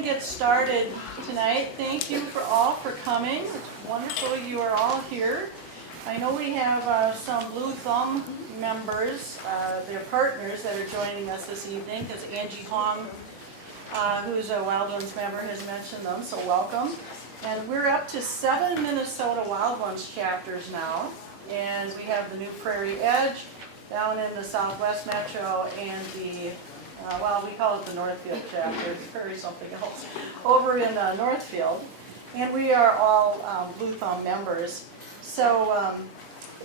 and get started tonight. Thank you for coming. It's wonderful you are all here. I know we have some Blue Thumb members, their partners that are joining us this evening, because Angie Hong, who's a Wild Ones member, has mentioned them, so welcome. And we're up to 7 Minnesota Wild Ones chapters now, and we have the New Prairie Edge down in the Southwest Metro and the well, we call it the Northfield chapter, it's Prairie something else, over in Northfield. And we are all Blue Thumb members. So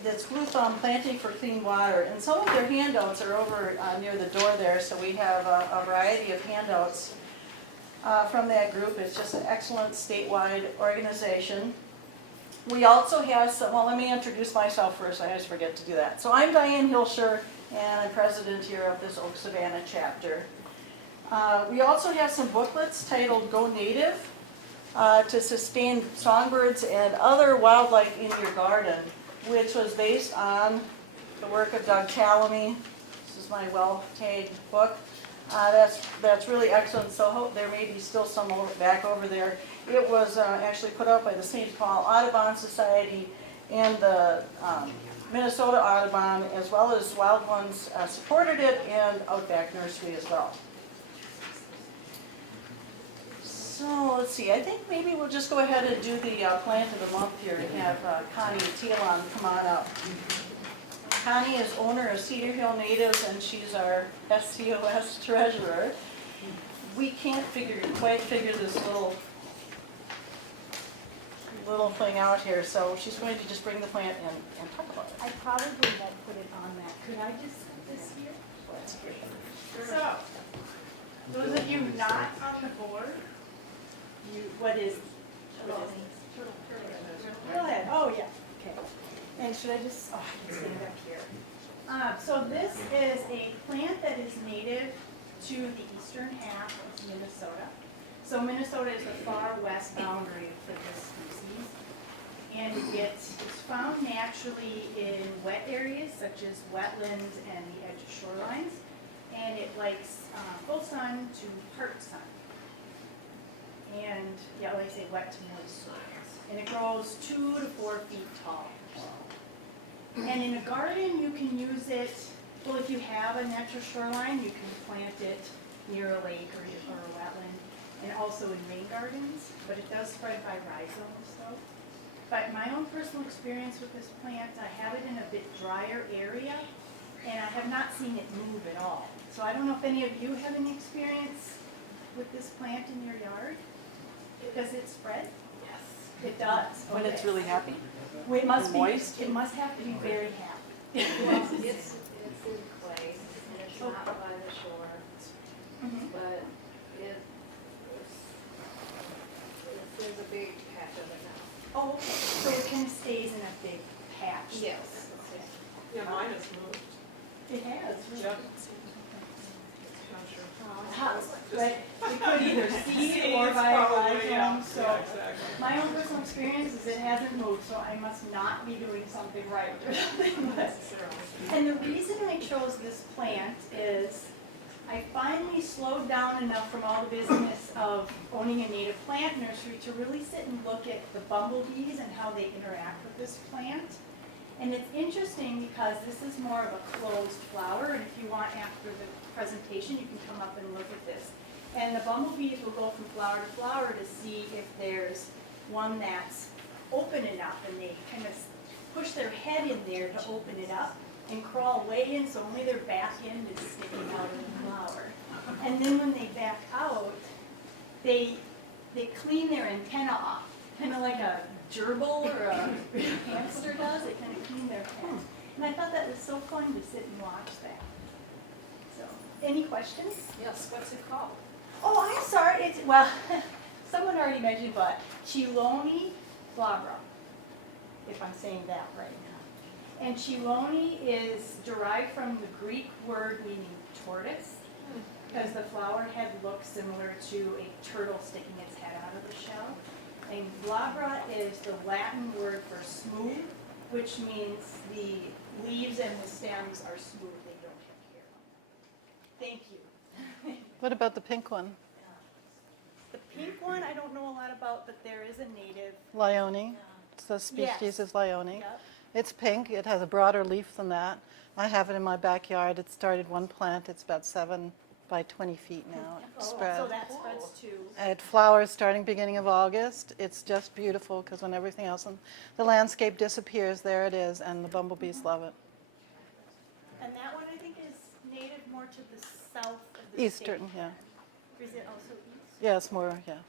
that's Blue Thumb Planting for Clean Water. And some of their handouts are over near the door there, so we have a variety of handouts from that group. It's just an excellent statewide organization. We also have some, well, let me introduce myself first, I always forget to do that. So I'm Diane Hilscher, and I'm president here of this Oak Savannah chapter. We also have some booklets titled Go Native to sustain songbirds and other wildlife in your garden, which was based on the work of Doug Chalamy. This is my well-tagged book. That's really excellent, so there may be still some back over there. It was actually put out by the St. Paul Audubon Society and the Minnesota Audubon, as well as Wild Ones supported it, and Outback Nursery as well. So let's see, I think maybe we'll just go ahead and do the plant of the month here and have Connie Tealon come on up. Connie is owner of Cedar Hill Natives, and she's our SCOS treasurer. We can't quite figure this little thing out here, so she's going to just bring the plant in and talk about it. I probably won't put it on that. Could I just put this here? Let's hear it. So, those of you not on the board, what is Turtlehead. Oh, yeah. Okay. And should I just, I can stand up here. So this is a plant that is native to the eastern half of Minnesota. So Minnesota is the far west boundary for this species. And it's found naturally in wet areas such as wetlands and the edge of shorelines. And it likes full sun to part sun. And yeah, like I say, wet to moist soils. And it grows 2 to 4 feet tall. And in a garden, you can use it, well, if you have a natural shoreline, you can plant it near a lake or a wetland, and also in rain gardens, but it does spread by rhizomes, though. But my own personal experience with this plant, I have it in a bit drier area, and I have not seen it move at all. So I don't know if any of you have any experience with this plant in your yard. Does it spread? Yes. It does. When it's really happy? Well, it must be moist? It must have to be very happy. Well, it's in clay, and it's not by the shore, but there's a big patch of it now. Oh, okay. So it kind of stays in a big patch. Yes. Yeah, mine has moved. It has. Yep. But we could either see or by Probably, yeah. rhizome, so. Yeah, exactly. My own personal experience is it hasn't moved, so I must not be doing something right or something. And the reason I chose this plant is I finally slowed down enough from all the business of owning a native plant nursery to really sit and look at the bumblebees and how they interact with this plant. And it's interesting because this is more of a closed flower, and if you want after the presentation, you can come up and look at this. And the bumblebees will go from flower to flower to see if there's one that's open enough, and they kind of push their head in there to open it up and crawl way in, so only their back end is sticking out of the flower. And then when they back out, they clean their antenna off, kind of like a gerbil or a hamster does. They kind of clean their head. And I thought that was so fun to sit and watch that. So, any questions? Yes, what's it called? Oh, I'm sorry. It's, well, someone already mentioned, but Chelone glabra, if I'm saying that right now. And Chelone is derived from the Greek word meaning tortoise, because the flower head looks similar to a turtle sticking its head out of the shell. And glabra is the Latin word for smooth, which means the leaves and the stems are smooth. They don't have hair on them. Thank you. What about the pink one? The pink one, I don't know a lot about, but there is a native. Leone. The species Yes. is Leone. Yep. It's pink. It has a broader leaf than that. I have it in my backyard. It started one plant. It's about 7 by 20 feet now. It So spread. that spreads too. It flowers starting beginning of August. It's just beautiful because when everything else in the landscape disappears, there it is, and the bumblebees love it. And that one I think is native more to the south of the Eastern, state. yeah. Or is it also east? Yeah, it's more, yeah.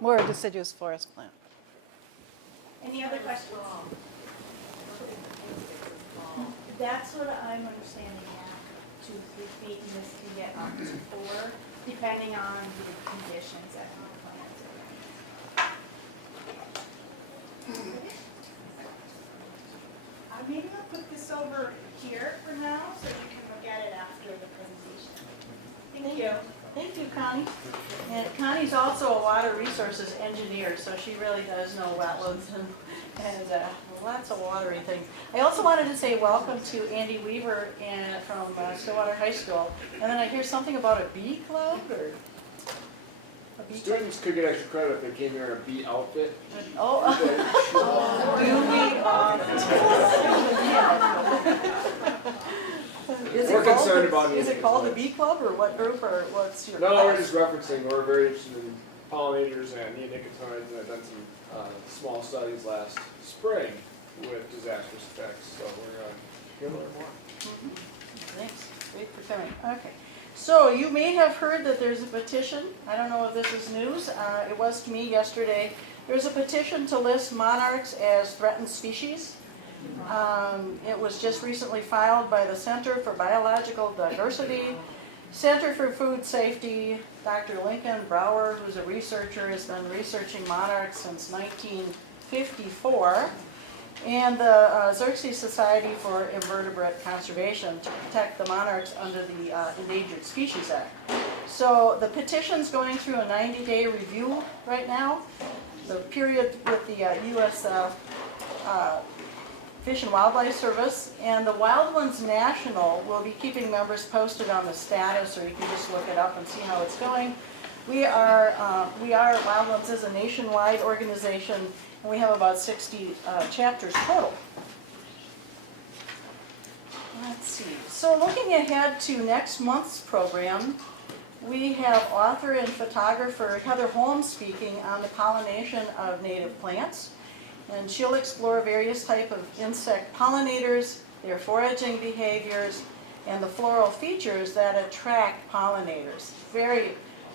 More a deciduous forest plant. Any other questions? That's what I'm understanding at, 2 to 3 feet, and this can get up to 4, depending on the conditions that the plants are in. Maybe I'll put this over here for now, so you can look at it after the presentation. Thank you. Thank you, Connie. And Connie's also a water resources engineer, so she really does know wetlands and lots of watery things. I also wanted to say welcome to Andy Weaver from Stillwater High School. And then I hear something about a bee club or a bee club. Students could get extra credit if they came here in a bee outfit. Oh, Is We're it called concerned the- about Is it the called the plants. bee club or what group or what's your No, class? we're just referencing, we're very interested in pollinators and neonicotinoids, and I've done some small studies last spring with disastrous effects, so we're gonna learn more. Thanks, great for coming. Okay, so you may have heard that there's a petition. I don't know if this is news. It was to me yesterday. There's a petition to list monarchs as threatened species. It was just recently filed by the Center for Biological Diversity, Center for Food Safety. Dr. Lincoln Brower, who's a researcher, has been researching monarchs since 1954. And the Xerxes Society for Invertebrate Conservation to protect the monarchs under the Endangered Species Act. So the petition's going through a 90-day review right now. The period with the U.S. Fish and Wildlife Service, and the Wild Ones National will be keeping members posted on the status, or you can just look it up and see how it's going. Wild Ones is a nationwide organization, and we have about 60 chapters total. Let's see. So looking ahead to next month's program, we have author and photographer Heather Holmes speaking on the pollination of native plants. And she'll explore various types of insect pollinators, their foraging behaviors, and the floral features that attract pollinators.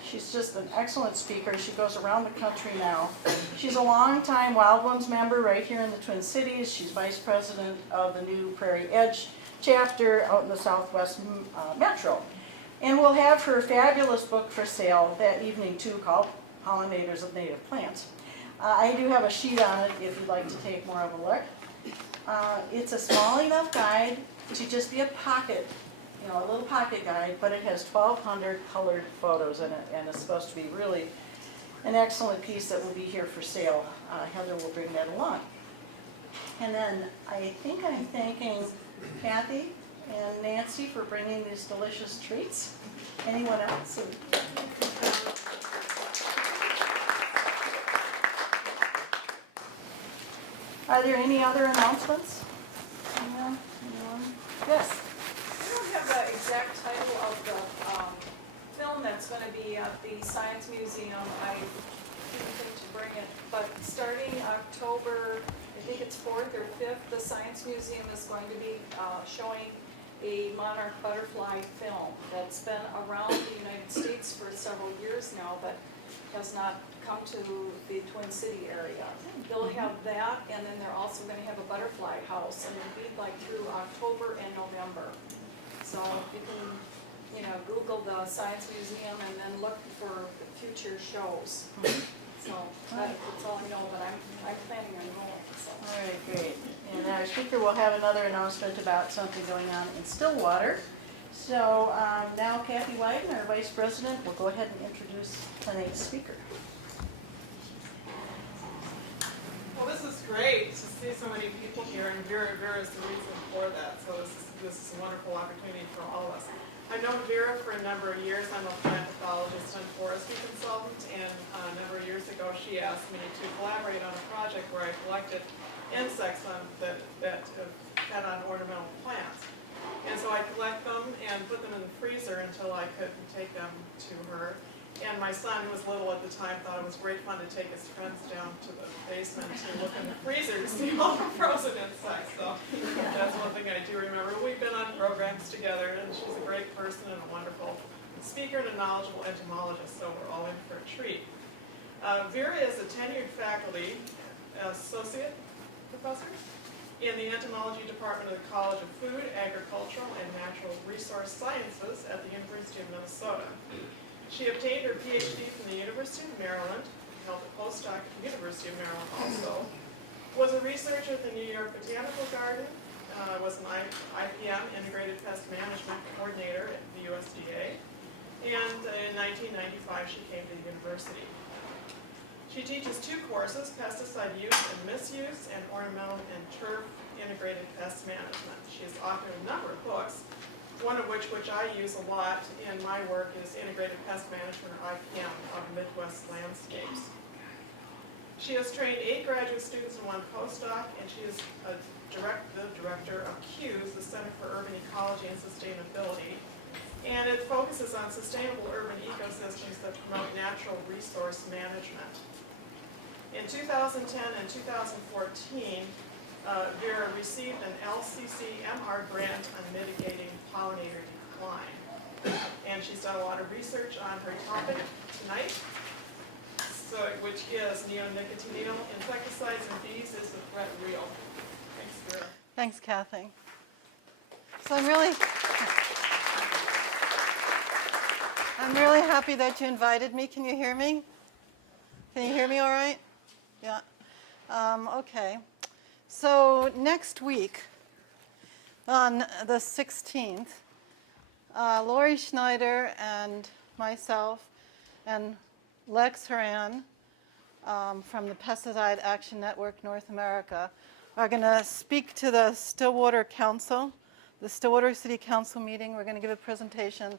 She's just an excellent speaker. She goes around the country now. She's a longtime Wild Ones member right here in the Twin Cities. She's vice president of the new Prairie Edge chapter out in the Southwest Metro. And we'll have her fabulous book for sale that evening too, called Pollinators of Native Plants. I do have a sheet on it if you'd like to take more of a look. It's a small enough guide to just be a pocket, a little pocket guide, but it has 1,200 colored photos in it, and it's supposed to be really an excellent piece that will be here for sale. Heather will bring that along. And then I think I'm thanking Kathy and Nancy for bringing these delicious treats. Anyone else? Are there any other announcements? Anyone? Yes. I don't have the exact title of the film that's going to be at the Science Museum. I didn't think to bring it, but starting October, I think it's 4th or 5th, the Science Museum is going to be showing a monarch butterfly film that's been around the United States for several years now, but has not come to the Twin City area. They'll have that, and then they're also going to have a butterfly house, and it'll be like through October and November. So you can, Google the Science Museum and then look for future shows. So that's all I know, but I'm planning on going. So. All right, great. And our speaker will have another announcement about something going on in Stillwater. So now Kathy Wyden, our vice president, will go ahead and introduce tonight's speaker. Well, this is great to see so many people here, and Vera is the reason for that. So this is a wonderful opportunity for all of us. I've known Vera for a number of years. I'm a plant pathologist and forestry consultant, and a number of years ago she asked me to collaborate on a project where I collected insects that fed on ornamental plants. And so I collect them and put them in the freezer until I could take them to her. And my son, who was little at the time, thought it was great fun to take his friends down to the basement to look in the freezer to see all the frozen insects. So that's one thing I do remember. We've been on programs together, and she's a great person and a wonderful speaker and a knowledgeable entomologist, so we're all in for a treat. Vera is a tenured faculty associate professor in the entomology department of the College of Food, Agricultural, and Natural Resource Sciences at the University of Minnesota. She obtained her PhD from the University of Maryland, held a postdoc at the University of Maryland also, was a researcher at the New York Botanical Garden, was an IPM, Integrated Pest Management Coordinator at the USDA, and in 1995 she came to the university. She teaches 2 courses, pesticide use and misuse, and ornamental and turf integrated pest management. She has authored a number of books, one of which I use a lot in my work is Integrated Pest Management, or IPM, of Midwest Landscapes. She has trained 8 graduate students and 1 postdoc, and she is the director of CUES, the Center for Urban Ecology and Sustainability. And it focuses on sustainable urban ecosystems that promote natural resource management. In 2010 and 2014, Vera received an LCC-MR grant on mitigating pollinator decline. And she's done a lot of research on her topic tonight, which is neonicotinoidal insecticides and bees. Is the threat real? Thanks, Vera. Thanks, Kathy. So I'm really happy that you invited me. Can you hear me? Can you hear me all right? Yeah. Okay. So next week, on the 16th, Lori Schneider and myself and Lex Horan from the Pesticide Action Network North America are going to speak to the Stillwater Council, the Stillwater City Council meeting. We're going to give a presentation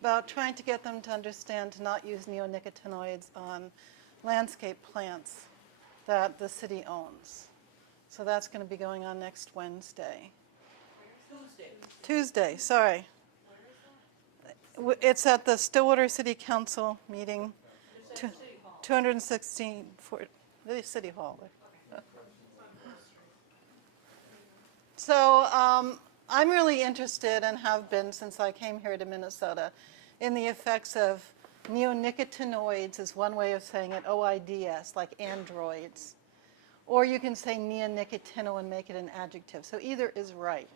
about trying to get them to understand to not use neonicotinoids on landscape plants that the city owns. So that's going to be going on next Wednesday. Tuesday, sorry. It's at the Stillwater City Council meeting, 216, the City Hall. So I'm really interested, and have been since I came here to Minnesota, in the effects of neonicotinoids is one way of saying it, OIDS, like androids. Or you can say neonicotino and make it an adjective. So either is right.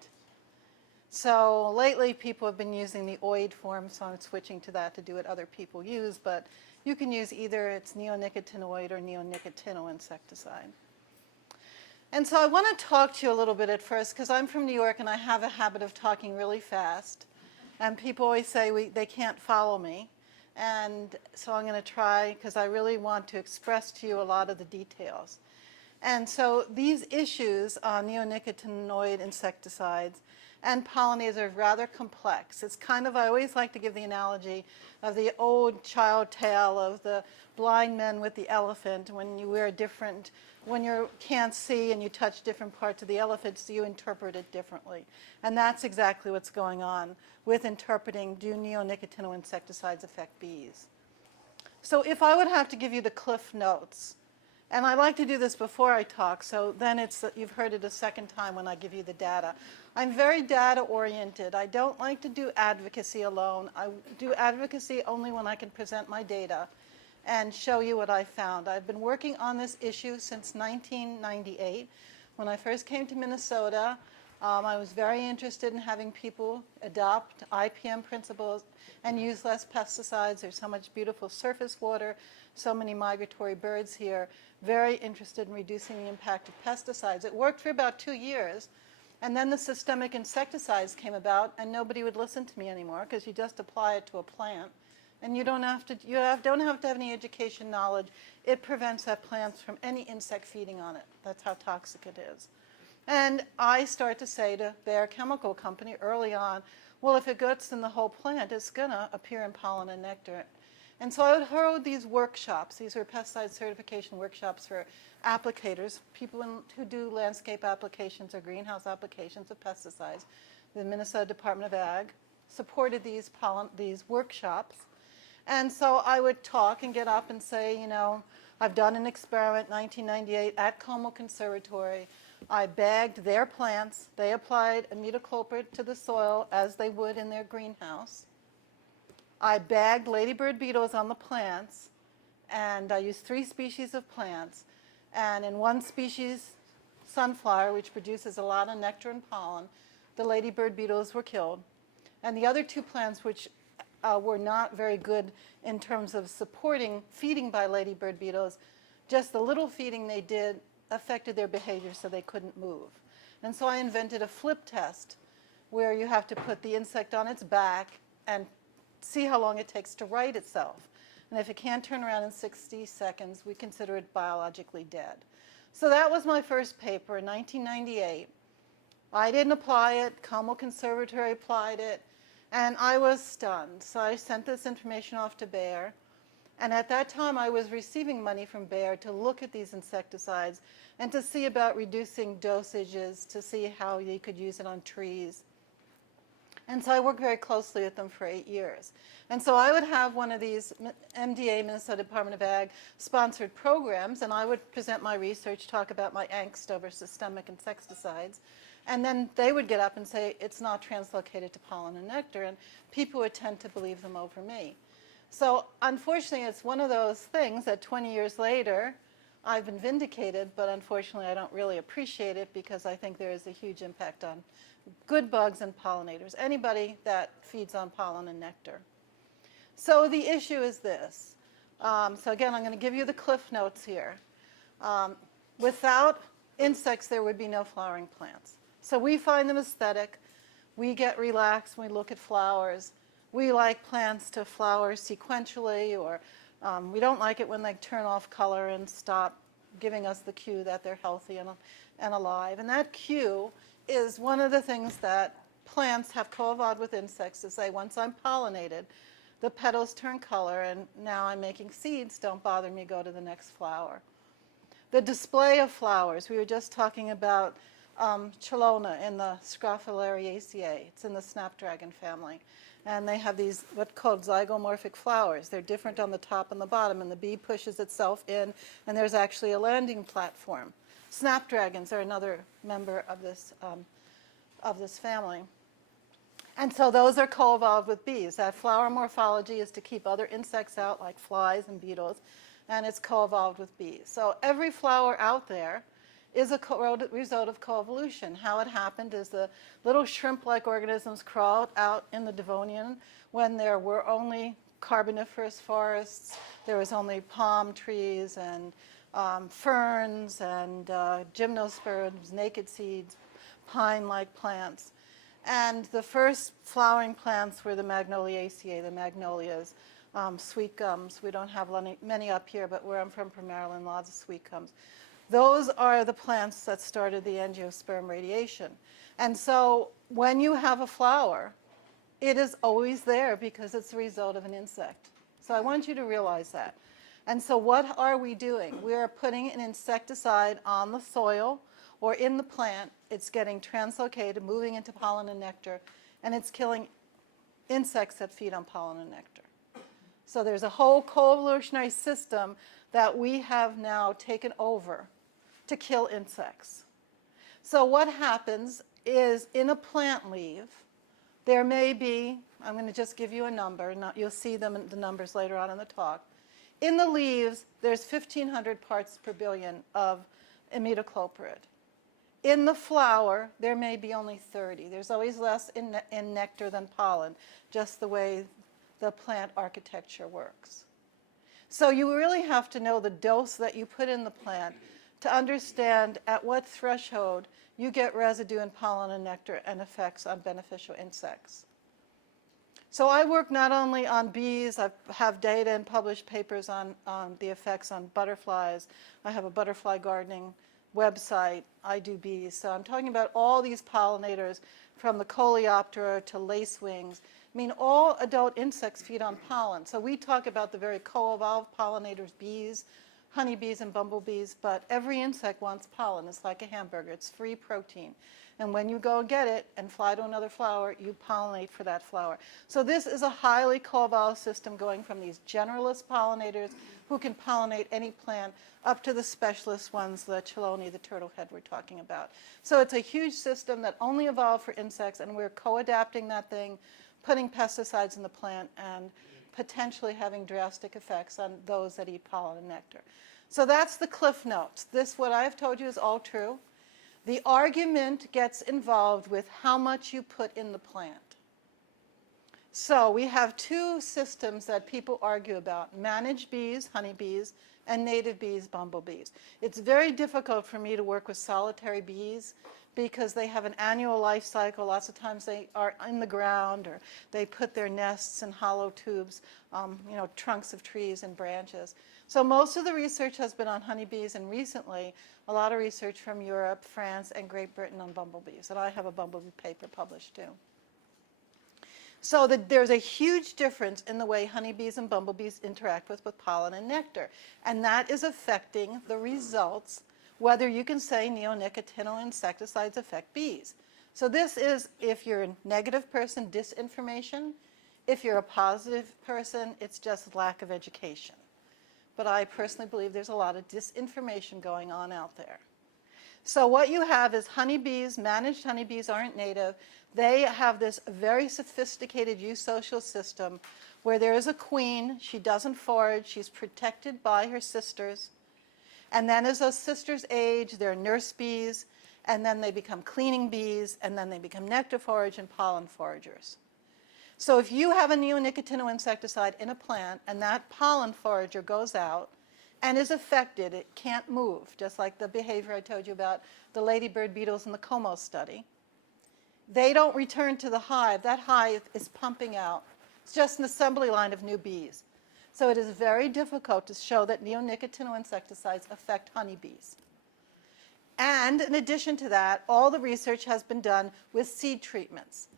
So lately people have been using the oid form, so I'm switching to that to do what other people use. But you can use either it's neonicotinoid or neonicotino insecticide. And so I want to talk to you a little bit at first, because I'm from New York and I have a habit of talking really fast. And people always say they can't follow me. And so I'm going to try, because I really want to express to you a lot of the details. And so these issues on neonicotinoid insecticides and pollinators are rather complex. It's kind of, I always like to give the analogy of the old child tale of the blind men with the elephant. When you wear different, when you can't see and you touch different parts of the elephant, so you interpret it differently. And that's exactly what's going on with interpreting, do neonicotinoid insecticides affect bees? So if I would have to give you the cliff notes, and I like to do this before I talk, so then you've heard it a second time when I give you the data. I'm very data oriented. I don't like to do advocacy alone. I do advocacy only when I can present my data and show you what I found. I've been working on this issue since 1998. When I first came to Minnesota, I was very interested in having people adopt IPM principles and use less pesticides. There's so much beautiful surface water, so many migratory birds here. Very interested in reducing the impact of pesticides. It worked for about 2 years, and then the systemic insecticides came about, and nobody would listen to me anymore because you just apply it to a plant, and you don't have to have any education knowledge. It prevents that plant from any insect feeding on it. That's how toxic it is. And I start to say to Bayer Chemical Company early on, Well, if it gets in the whole plant, it's going to appear in pollen and nectar. And so I would hold these workshops. These are pesticide certification workshops for applicators, people who do landscape applications or greenhouse applications of pesticides. The Minnesota Department of Ag supported these workshops. And so I would talk and get up and say, you know, I've done an experiment, 1998, at Como Conservatory. I bagged their plants. They applied imidacloprid to the soil as they would in their greenhouse. I bagged ladybird beetles on the plants, and I used 3 species of plants. And in one species, sunflower, which produces a lot of nectar and pollen, the ladybird beetles were killed. And the other 2 plants, which were not very good in terms of supporting feeding by ladybird beetles, just the little feeding they did affected their behavior so they couldn't move. And so I invented a flip test where you have to put the insect on its back and see how long it takes to right itself. And if it can't turn around in 60 seconds, we consider it biologically dead. So that was my first paper in 1998. I didn't apply it. Como Conservatory applied it. And I was stunned. So I sent this information off to Bayer. And at that time, I was receiving money from Bayer to look at these insecticides and to see about reducing dosages, to see how you could use it on trees. And so I worked very closely with them for 8 years. And so I would have one of these MDA, Minnesota Department of Ag, sponsored programs, and I would present my research, talk about my angst over systemic insecticides. And then they would get up and say, it's not translocated to pollen and nectar, and people would tend to believe them over me. So unfortunately, it's one of those things that 20 years later, I've been vindicated, but unfortunately, I don't really appreciate it because I think there is a huge impact on good bugs and pollinators, anybody that feeds on pollen and nectar. So the issue is this. So again, I'm going to give you the cliff notes here. Without insects, there would be no flowering plants. So we find them aesthetic. We get relaxed when we look at flowers. We like plants to flower sequentially, or we don't like it when they turn off color and stop giving us the cue that they're healthy and alive. And that cue is one of the things that plants have co-evolved with insects to say, once I'm pollinated, the petals turn color, and now I'm making seeds, don't bother me, go to the next flower. The display of flowers, we were just talking about Chelona in the Scrophulariaceae. It's in the snapdragon family. And they have these what's called zygomorphic flowers. They're different on the top and the bottom, and the bee pushes itself in, and there's actually a landing platform. Snapdragons are another member of this family. And so those are co-evolved with bees. That flower morphology is to keep other insects out, like flies and beetles, and it's co-evolved with bees. So every flower out there is a result of coevolution. How it happened is the little shrimp-like organisms crawled out in the Devonian when there were only carboniferous forests. There was only palm trees and ferns and gymnosperms, naked seeds, pine-like plants. And the first flowering plants were the Magnoliaceae, the magnolias, sweet gums. We don't have many up here, but where I'm from Maryland, lots of sweet gums. Those are the plants that started the angiosperm radiation. And so when you have a flower, it is always there because it's the result of an insect. So I want you to realize that. And so what are we doing? We are putting an insecticide on the soil or in the plant. It's getting translocated, moving into pollen and nectar, and it's killing insects that feed on pollen and nectar. So there's a whole coevolutionary system that we have now taken over to kill insects. So what happens is in a plant leaf, there may be, I'm going to just give you a number, you'll see them in the numbers later on in the talk. In the leaves, there's 1,500 parts per billion of imidacloprid. In the flower, there may be only 30. There's always less in nectar than pollen, just the way the plant architecture works. So you really have to know the dose that you put in the plant to understand at what threshold you get residue in pollen and nectar and effects on beneficial insects. So I work not only on bees, I have data and published papers on the effects on butterflies. I have a butterfly gardening website. I do bees. So I'm talking about all these pollinators from the coleoptera to lacewings. I mean, all adult insects feed on pollen. So we talk about the very co-evolved pollinators, bees, honeybees and bumblebees, but every insect wants pollen. It's like a hamburger. It's free protein. And when you go get it and fly to another flower, you pollinate for that flower. So this is a highly co-evolved system going from these generalist pollinators who can pollinate any plant up to the specialist ones, the chelone, the turtlehead we're talking about. So it's a huge system that only evolved for insects, and we're co-adapting that thing, putting pesticides in the plant, and potentially having drastic effects on those that eat pollen and nectar. So that's the cliff notes. This, what I've told you, is all true. The argument gets involved with how much you put in the plant. So we have two systems that people argue about: managed bees, honeybees, and native bees, bumblebees. It's very difficult for me to work with solitary bees because they have an annual life cycle. Lots of times they are in the ground, or they put their nests in hollow tubes, trunks of trees and branches. So most of the research has been on honeybees, and recently a lot of research from Europe, France, and Great Britain on bumblebees. And I have a bumblebee paper published too. So there's a huge difference in the way honeybees and bumblebees interact with pollen and nectar. And that is affecting the results, whether you can say neonicotinoid insecticides affect bees. So this is, if you're a negative person, disinformation. If you're a positive person, it's just lack of education. But I personally believe there's a lot of disinformation going on out there. So what you have is honeybees. Managed honeybees aren't native. They have this very sophisticated eusocial system where there is a queen. She doesn't forage. She's protected by her sisters. And then as those sisters age, they're nurse bees, and then they become cleaning bees, and then they become nectar forage and pollen foragers. So if you have a neonicotinoid insecticide in a plant and that pollen forager goes out and is affected, it can't move, just like the behavior I told you about the ladybird beetles in the Como study. They don't return to the hive. That hive is pumping out. It's just an assembly line of new bees. So it is very difficult to show that neonicotinoid insecticides affect honeybees. And in addition to that, all the research has been done with seed treatments.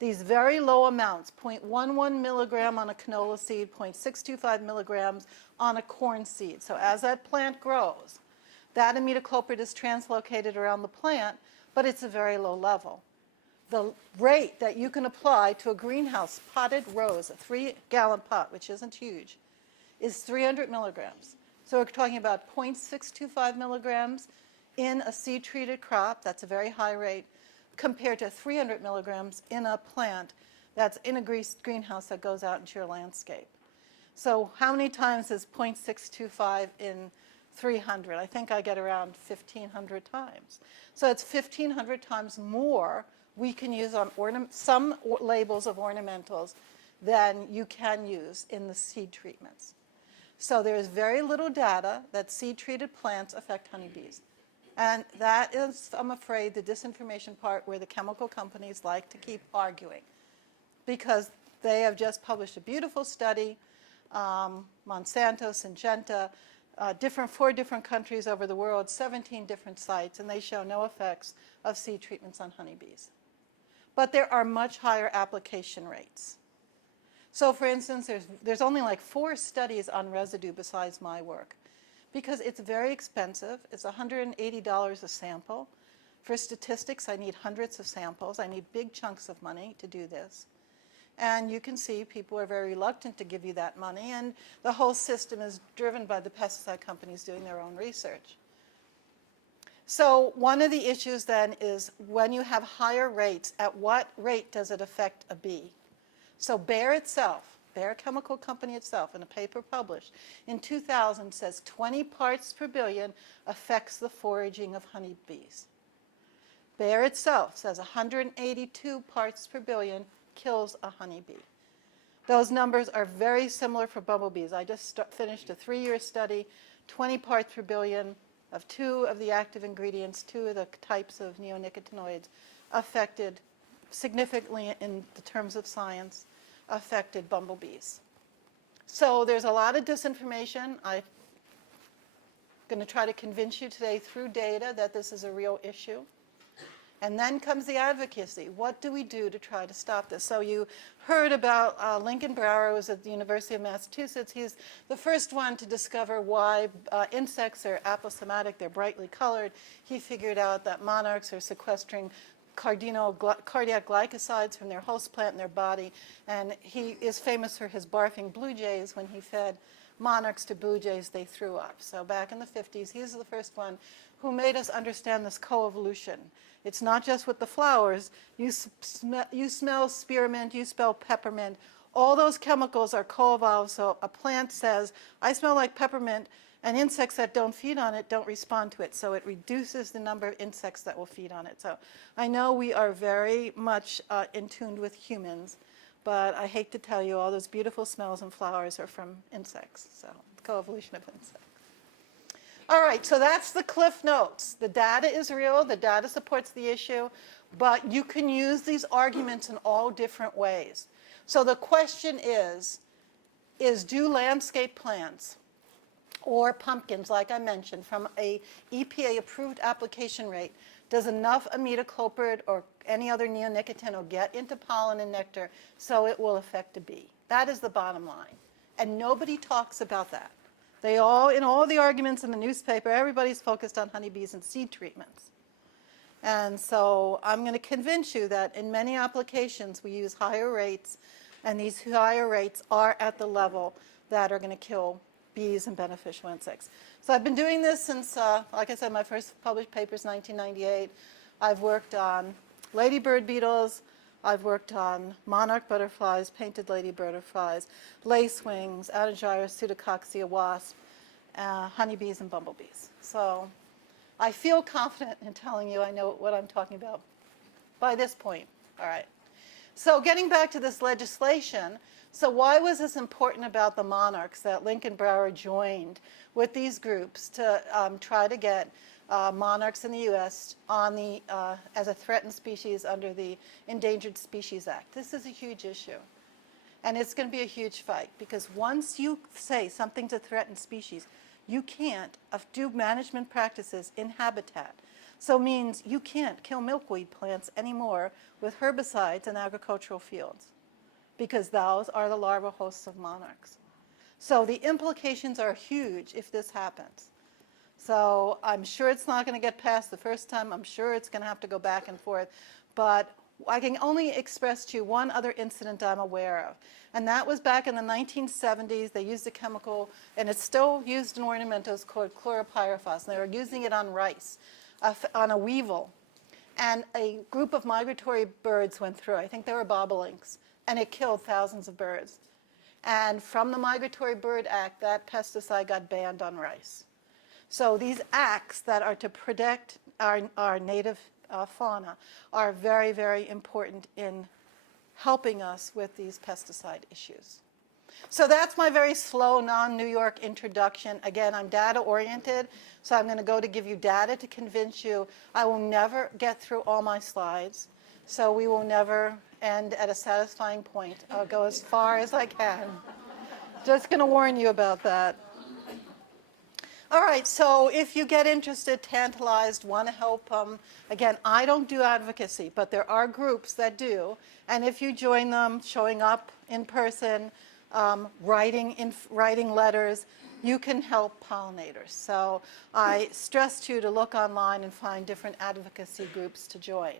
These very low amounts, 0.11 milligram on a canola seed, 0.625 milligrams on a corn seed. So as that plant grows, that imidacloprid is translocated around the plant, but it's a very low level. The rate that you can apply to a greenhouse potted rose, a 3-gallon pot, which isn't huge, is 300 milligrams. So we're talking about 0.625 milligrams in a seed-treated crop. That's a very high rate, compared to 300 milligrams in a plant that's in a greenhouse that goes out into your landscape. So how many times is 0.625 in 300? I think I get around 1,500 times. So it's 1,500 times more we can use on some labels of ornamentals than you can use in the seed treatments. So there is very little data that seed-treated plants affect honeybees. And that is, I'm afraid, the disinformation part where the chemical companies like to keep arguing, because they have just published a beautiful study, Monsanto, Syngenta, 4 different countries over the world, 17 different sites, and they show no effects of seed treatments on honeybees. But there are much higher application rates. So for instance, there's only like 4 studies on residue besides my work, because it's very expensive. It's $180 a sample. For statistics, I need hundreds of samples. I need big chunks of money to do this. And you can see people are very reluctant to give you that money, and the whole system is driven by the pesticide companies doing their own research. So one of the issues then is when you have higher rates, at what rate does it affect a bee? So Bayer itself, Bayer Chemical Company itself, in a paper published in 2000, says 20 parts per billion affects the foraging of honeybees. Bayer itself says 182 parts per billion kills a honeybee. Those numbers are very similar for bumblebees. I just finished a 3-year study, 20 parts per billion of 2 of the active ingredients, 2 of the types of neonicotinoids affected significantly in the terms of science, affected bumblebees. So there's a lot of disinformation. I'm going to try to convince you today through data that this is a real issue. And then comes the advocacy. What do we do to try to stop this? So you heard about Lincoln Brower, who was at the University of Massachusetts. He's the first one to discover why insects are aposematic. They're brightly colored. He figured out that monarchs are sequestering cardiac glycosides from their host plant in their body. And he is famous for his barfing blue jays. When he fed monarchs to blue jays, they threw up. So back in the 50s, he's the first one who made us understand this coevolution. It's not just with the flowers. You smell spearmint, you smell peppermint. All those chemicals are co-evolved. So a plant says, I smell like peppermint, and insects that don't feed on it don't respond to it. So it reduces the number of insects that will feed on it. So I know we are very much in tune with humans, but I hate to tell you, all those beautiful smells and flowers are from insects. So coevolution of insects. All right, so that's the Cliff Notes. The data is real. The data supports the issue. But you can use these arguments in all different ways. So the question is do landscape plants or pumpkins, like I mentioned, from a EPA-approved application rate, does enough imidacloprid or any other neonicotinoid get into pollen and nectar so it will affect a bee? That is the bottom line. And nobody talks about that. They all, in all the arguments in the newspaper, everybody's focused on honeybees and seed treatments. And so I'm going to convince you that in many applications we use higher rates, and these higher rates are at the level that are going to kill bees and beneficial insects. So I've been doing this since, like I said, my first published paper is 1998. I've worked on ladybird beetles. I've worked on monarch butterflies, painted lady butterflies, lacewings, Adagyra, pseudococcea wasp, honeybees, and bumblebees. So I feel confident in telling you I know what I'm talking about by this point. All right. So getting back to this legislation, so why was this important about the monarchs that Lincoln Brower joined with these groups to try to get monarchs in the U.S. on the as a threatened species under the Endangered Species Act? This is a huge issue. And it's going to be a huge fight because once you say something's a threatened species, you can't do management practices in habitat. So it means you can't kill milkweed plants anymore with herbicides in agricultural fields because those are the larval hosts of monarchs. So the implications are huge if this happens. So I'm sure it's not going to get passed the first time. I'm sure it's going to have to go back and forth. But I can only express to you one other incident I'm aware of. And that was back in the 1970s. They used a chemical, and it's still used in ornamentos, called chloropyrifos. And they were using it on rice, on a weevil. And a group of migratory birds went through. I think they were bobolinks. And it killed thousands of birds. And from the Migratory Bird Act, that pesticide got banned on rice. So these acts that are to protect our native fauna are very, very important in helping us with these pesticide issues. So that's my very slow, non-New York introduction. Again, I'm data-oriented, so I'm going to go to give you data to convince you. I will never get through all my slides, so we will never end at a satisfying point. I'll go as far as I can. Just going to warn you about that. All right, so if you get interested, tantalized, want to help, again, I don't do advocacy, but there are groups that do. And if you join them, showing up in person, writing letters, you can help pollinators. So I stress you to look online and find different advocacy groups to join.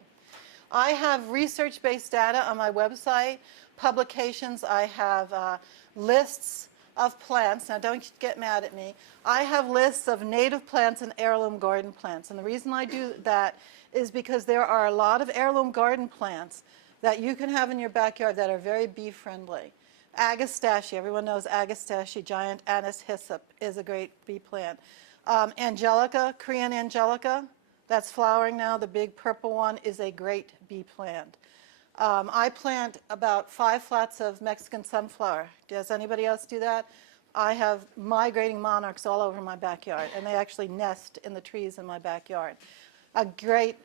I have research-based data on my website, publications. I have lists of plants. Now, don't get mad at me. I have lists of native plants and heirloom garden plants. And the reason I do that is because there are a lot of heirloom garden plants that you can have in your backyard that are very bee-friendly. Agastache, everyone knows Agastache, giant anise hyssop, is a great bee plant. Angelica, Korean Angelica, that's flowering now. The big purple one is a great bee plant. I plant about 5 flats of Mexican sunflower. Does anybody else do that? I have migrating monarchs all over my backyard, and they actually nest in the trees in my backyard. A great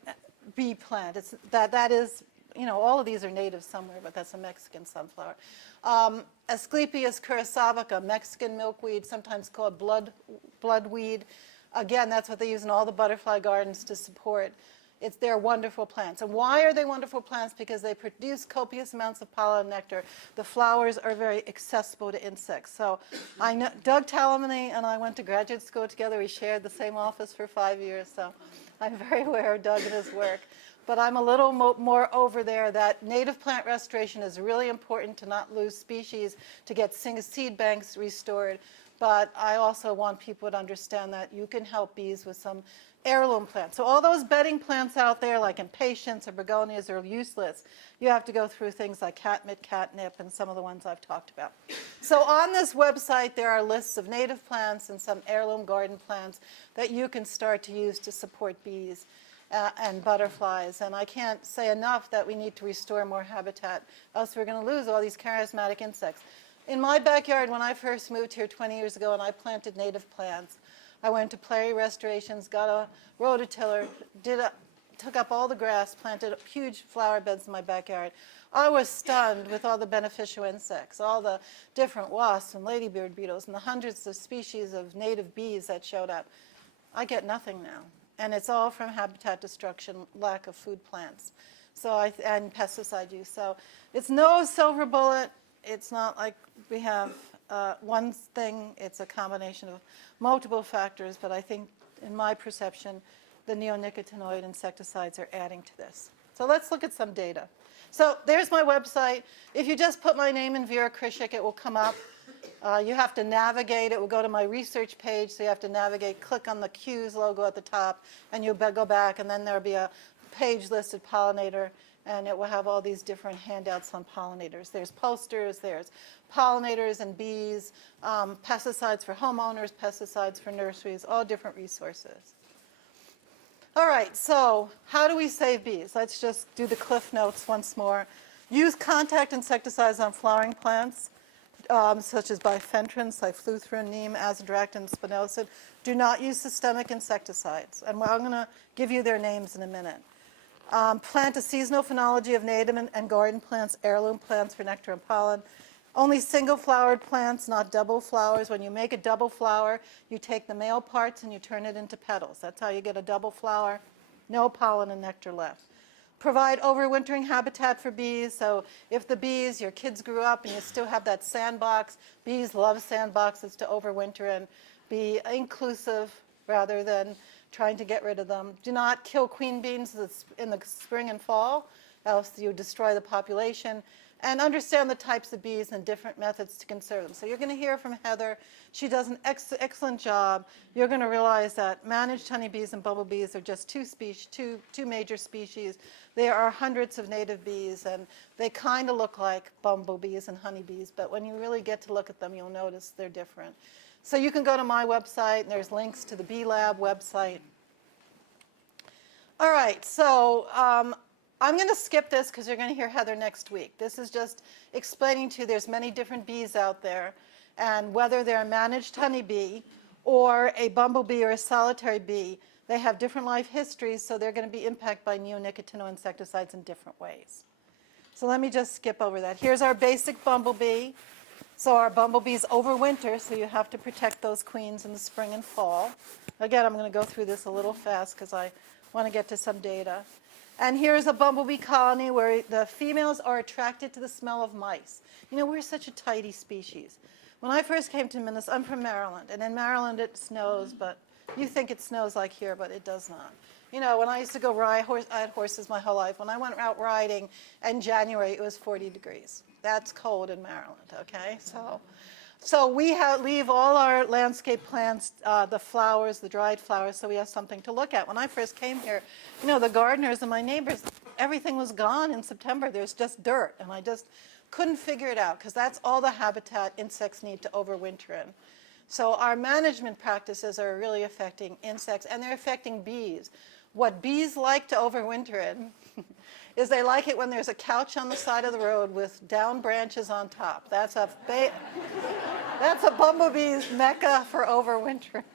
bee plant. That is, all of these are native somewhere, but that's a Mexican sunflower. Asclepias curasavica, Mexican milkweed, sometimes called bloodweed. Again, that's what they use in all the butterfly gardens to support They're wonderful plants. And why are they wonderful plants? Because they produce copious amounts of pollen and nectar. The flowers are very accessible to insects. So I know Doug Talamany and I went to graduate school together. We shared the same office for 5 years. So I'm very aware of Doug and his work. But I'm a little more over there that native plant restoration is really important to not lose species, to get seed banks restored. But I also want people to understand that you can help bees with some heirloom plants. So all those bedding plants out there, like impatiens or begonias, are useless. You have to go through things like catnip, and some of the ones I've talked about. So on this website, there are lists of native plants and some heirloom garden plants that you can start to use to support bees and butterflies. And I can't say enough that we need to restore more habitat, else we're going to lose all these charismatic insects. In my backyard, when I first moved here 20 years ago and I planted native plants, I went to Prairie Restorations, got a rototiller, took up all the grass, planted huge flower beds in my backyard. I was stunned with all the beneficial insects, all the different wasps and ladybird beetles and the hundreds of species of native bees that showed up. I get nothing now. And it's all from habitat destruction, lack of food plants, and pesticide use. So it's no silver bullet. It's not like we have one thing. It's a combination of multiple factors. But I think, in my perception, the neonicotinoid insecticides are adding to this. So let's look at some data. So there's my website. If you just put my name in Vera Krishik, it will come up. You have to navigate. It will go to my research page, so you have to navigate, click on the Q's logo at the top, and you'll go back, and then there'll be a page listed pollinator, and it will have all these different handouts on pollinators. There's posters, there's pollinators and bees, pesticides for homeowners, pesticides for nurseries, all different resources. All right, so how do we save bees? Let's just do the cliff notes once more. Use contact insecticides on flowering plants, such as bifenthrin, cyfluthrin, neem, azadirachtin, spinosad. Do not use systemic insecticides. And I'm going to give you their names in a minute. Plant a seasonal phenology of native and garden plants, heirloom plants for nectar and pollen. Only single-flowered plants, not double flowers. When you make a double flower, you take the male parts and you turn it into petals. That's how you get a double flower. No pollen and nectar left. Provide overwintering habitat for bees. So if the bees, your kids grew up and you still have that sandbox, bees love sandboxes to overwinter, and be inclusive rather than trying to get rid of them. Do not kill queen bees in the spring and fall, else you destroy the population. And understand the types of bees and different methods to conserve them. So you're going to hear from Heather. She does an excellent job. You're going to realize that managed honeybees and bumblebees are just two major species. There are hundreds of native bees, and they kind of look like bumblebees and honeybees, but when you really get to look at them, you'll notice they're different. So you can go to my website, and there's links to the Bee Lab website. All right, so I'm going to skip this because you're going to hear Heather next week. This is just explaining to you there's many different bees out there, and whether they're a managed honeybee or a bumblebee or a solitary bee, they have different life histories, so they're going to be impacted by neonicotinoid insecticides in different ways. So let me just skip over that. Here's our basic bumblebee. So our bumblebees overwinter, so you have to protect those queens in the spring and fall. Again, I'm going to go through this a little fast because I want to get to some data. And here's a bumblebee colony where the females are attracted to the smell of mice. You know, we're such a tidy species. When I first came to Minnesota, I'm from Maryland, and in Maryland it snows, but you think it snows like here, but it does not. You know, when I used to go ride, I had horses my whole life. When I went out riding in January, it was 40 degrees. That's cold in Maryland, okay? So we leave all our landscape plants, the flowers, the dried flowers, so we have something to look at. When I first came here, you know, the gardeners and my neighbors, everything was gone in September. There's just dirt, and I just couldn't figure it out because that's all the habitat insects need to overwinter in. So our management practices are really affecting insects, and they're affecting bees. What bees like to overwinter in is they like it when there's a couch on the side of the road with down branches on top. That's a bumblebee's mecca for overwintering.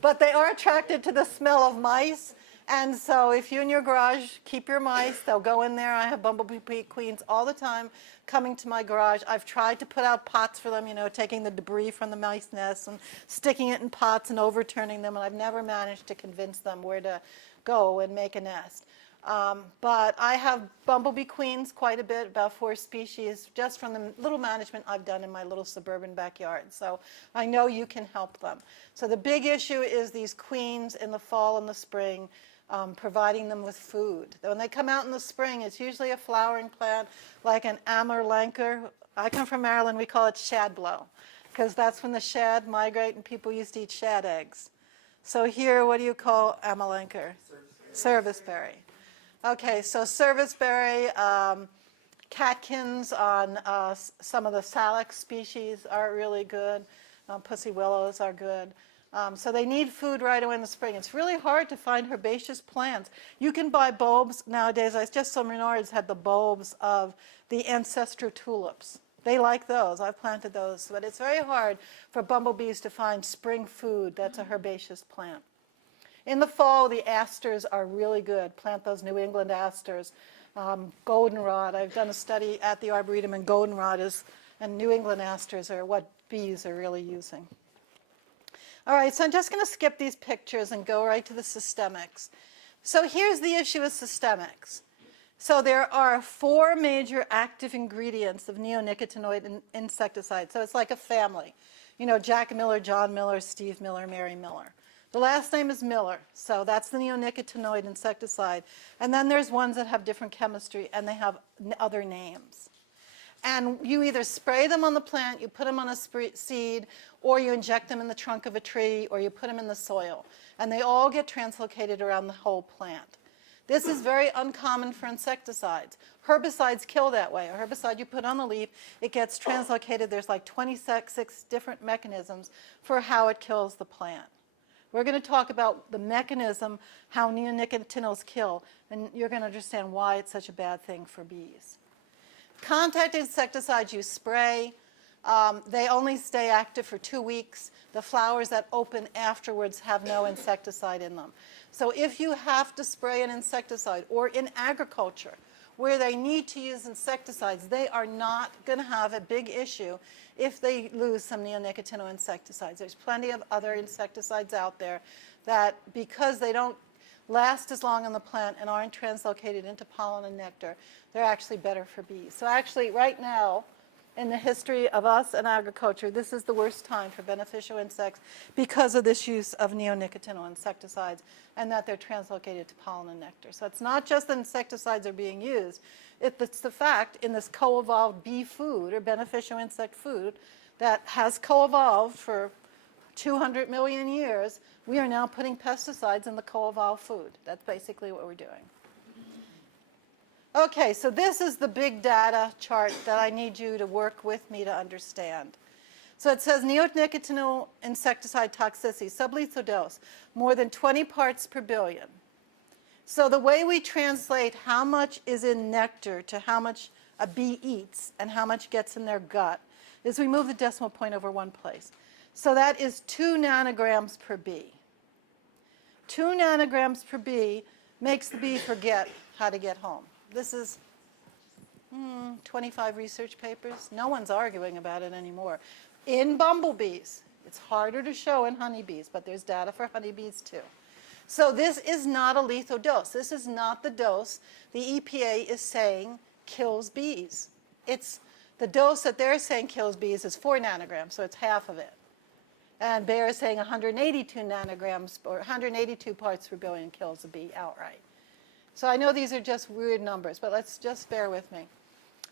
But they are attracted to the smell of mice And so if you in your garage keep your mice, they'll go in there. I have bumblebee queens all the time coming to my garage. I've tried to put out pots for them, you know, taking the debris from the mice nests and sticking it in pots and overturning them, and I've never managed to convince them where to go and make a nest. But I have bumblebee queens quite a bit, about 4 species, just from the little management I've done in my little suburban backyard. So I know you can help them. So the big issue is these queens in the fall and the spring, providing them with food. When they come out in the spring, it's usually a flowering plant like an amarlanker. I come from Maryland, we call it shadblow, because that's when the shad migrate and people used to eat shad eggs. So here, what do you call amarlanker? Serviceberry. Okay, so serviceberry, catkins on some of the salix species are really good. Pussy willows are good. So they need food right away in the spring. It's really hard to find herbaceous plants. You can buy bulbs nowadays. I just saw Menards had the bulbs of the ancestral tulips. They like those. I've planted those. But it's very hard for bumblebees to find spring food that's a herbaceous plant. In the fall, the asters are really good. Plant those New England asters. Goldenrod, I've done a study at the Arboretum, and goldenrod and New England asters are what bees are really using. All right, so I'm just going to skip these pictures and go right to the systemics. So here's the issue with systemics. So there are 4 major active ingredients of neonicotinoid insecticides. So it's like a family. You know, Jack Miller, John Miller, Steve Miller, Mary Miller. The last name is Miller, so that's the neonicotinoid insecticide. And then there's ones that have different chemistry, and they have other names. And you either spray them on the plant, you put them on a seed, or you inject them in the trunk of a tree, or you put them in the soil. And they all get translocated around the whole plant. This is very uncommon for insecticides. Herbicides kill that way. A herbicide you put on the leaf, it gets translocated. There's like 26 different mechanisms for how it kills the plant. We're going to talk about the mechanism, how neonicotinoids kill, and you're going to understand why it's such a bad thing for bees. Contact insecticides you spray. They only stay active for 2 weeks. The flowers that open afterwards have no insecticide in them. So if you have to spray an insecticide, or in agriculture, where they need to use insecticides, they are not going to have a big issue if they lose some neonicotinoid insecticides. There's plenty of other insecticides out there that, because they don't last as long on the plant and aren't translocated into pollen and nectar, they're actually better for bees. So actually, right now, in the history of us and agriculture, this is the worst time for beneficial insects because of this use of neonicotinoid insecticides and that they're translocated to pollen and nectar. So it's not just that insecticides are being used, it's the fact in this co-evolved bee food or beneficial insect food that has co-evolved for 200 million years, we are now putting pesticides in the co-evolved food. That's basically what we're doing. Okay, so this is the big data chart that I need you to work with me to understand. So it says neonicotinoid insecticide toxicity, sublethal dose, more than 20 parts per billion. So the way we translate how much is in nectar to how much a bee eats and how much gets in their gut is we move the decimal point over one place. So that is 2 nanograms per bee. 2 nanograms per bee makes the bee forget how to get home. This is 25 research papers. No one's arguing about it anymore. In bumblebees, it's harder to show in honeybees, but there's data for honeybees too. So this is not a lethal dose. This is not the dose the EPA is saying kills bees. It's the dose that they're saying kills bees is 4 nanograms, so it's half of it. And Bayer is saying 182 nanograms or 182 parts per billion kills a bee outright. So I know these are just weird numbers, but let's just bear with me.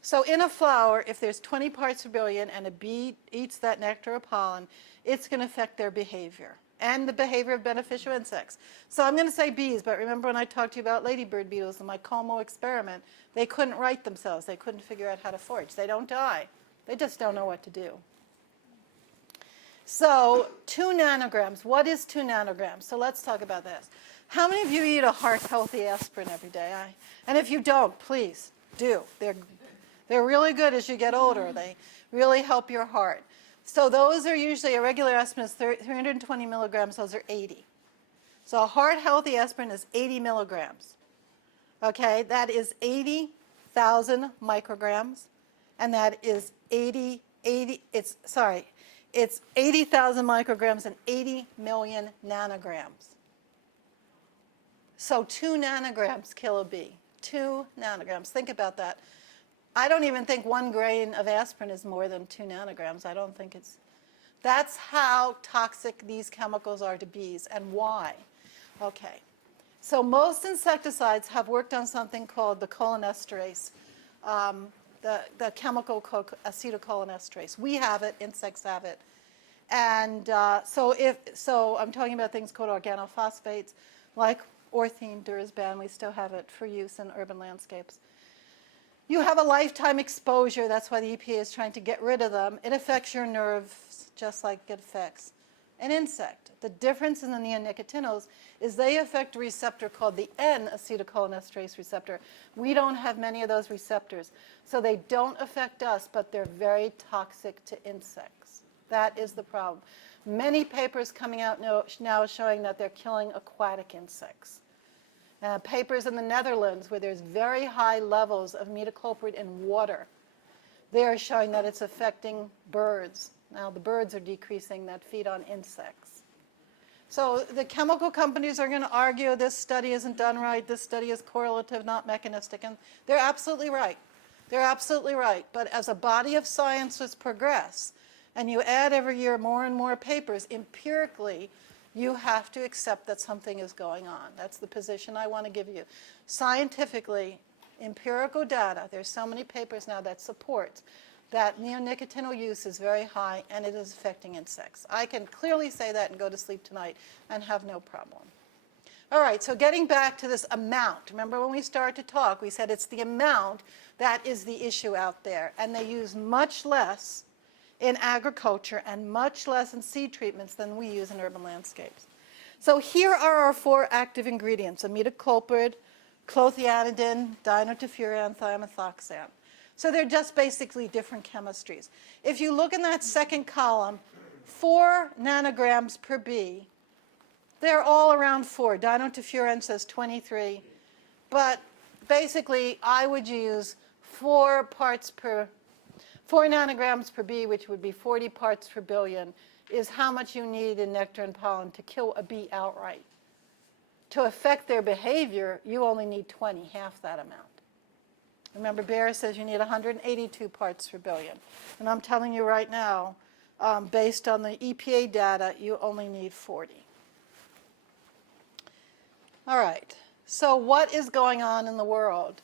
So in a flower, if there's 20 parts per billion and a bee eats that nectar or pollen, it's going to affect their behavior and the behavior of beneficial insects. So I'm going to say bees, but remember when I talked to you about ladybird beetles in my Como experiment, they couldn't right themselves. They couldn't figure out how to forage. They don't die. They just don't know what to do. So 2 nanograms. What is 2 nanograms? So let's talk about this. How many of you eat a heart-healthy aspirin every day? And if you don't, please do. They're really good as you get older. They really help your heart. So those are usually, a regular aspirin is 320 milligrams. Those are 80. So a heart healthy aspirin is 80 milligrams. Okay, that is 80,000 micrograms, and that is it's 80,000 micrograms and 80 million nanograms. So 2 nanograms kill a bee. 2 nanograms. Think about that. I don't even think 1 grain of aspirin is more than 2 nanograms. I don't think it's. That's how toxic these chemicals are to bees, and why. Okay. So most insecticides have worked on something called the cholinesterase, the chemical called acetylcholinesterase. We have it, insects have it. And so I'm talking about things called organophosphates, like orthene, durazban. We still have it for use in urban landscapes. You have a lifetime exposure. That's why the EPA is trying to get rid of them. It affects your nerves just like it affects an insect. The difference in the neonicotinoids is they affect a receptor called the N-acetylcholinesterase receptor. We don't have many of those receptors. So they don't affect us, but they're very toxic to insects. That is the problem. Many papers coming out now showing that they're killing aquatic insects. Papers in the Netherlands where there's very high levels of metocloprid in water. They are showing that it's affecting birds. Now the birds are decreasing that feed on insects. So the chemical companies are going to argue this study isn't done right, this study is correlative, not mechanistic, and they're absolutely right. They're absolutely right. But as a body of science has progressed, and you add every year more and more papers, empirically, you have to accept that something is going on. That's the position I want to give you. Scientifically, empirical data, there's so many papers now that support that neonicotinoid use is very high and it is affecting insects. I can clearly say that and go to sleep tonight and have no problem. All right, so getting back to this amount. Remember when we started to talk, we said it's the amount that is the issue out there. And they use much less in agriculture and much less in seed treatments than we use in urban landscapes. So here are our 4 active ingredients: imidacloprid, clothianidin, dinotefuran, thiamethoxam. So they're just basically different chemistries. If you look in that second column, 4 nanograms per bee, they're all around 4. Dinotefuran says 23, but basically I would use 4 nanograms per bee, which would be 40 parts per billion, is how much you need in nectar and pollen to kill a bee outright. To affect their behavior, you only need 20, half that amount. Remember, Bayer says you need 182 parts per billion. And I'm telling you right now, based on the EPA data, you only need 40. All right, so what is going on in the world?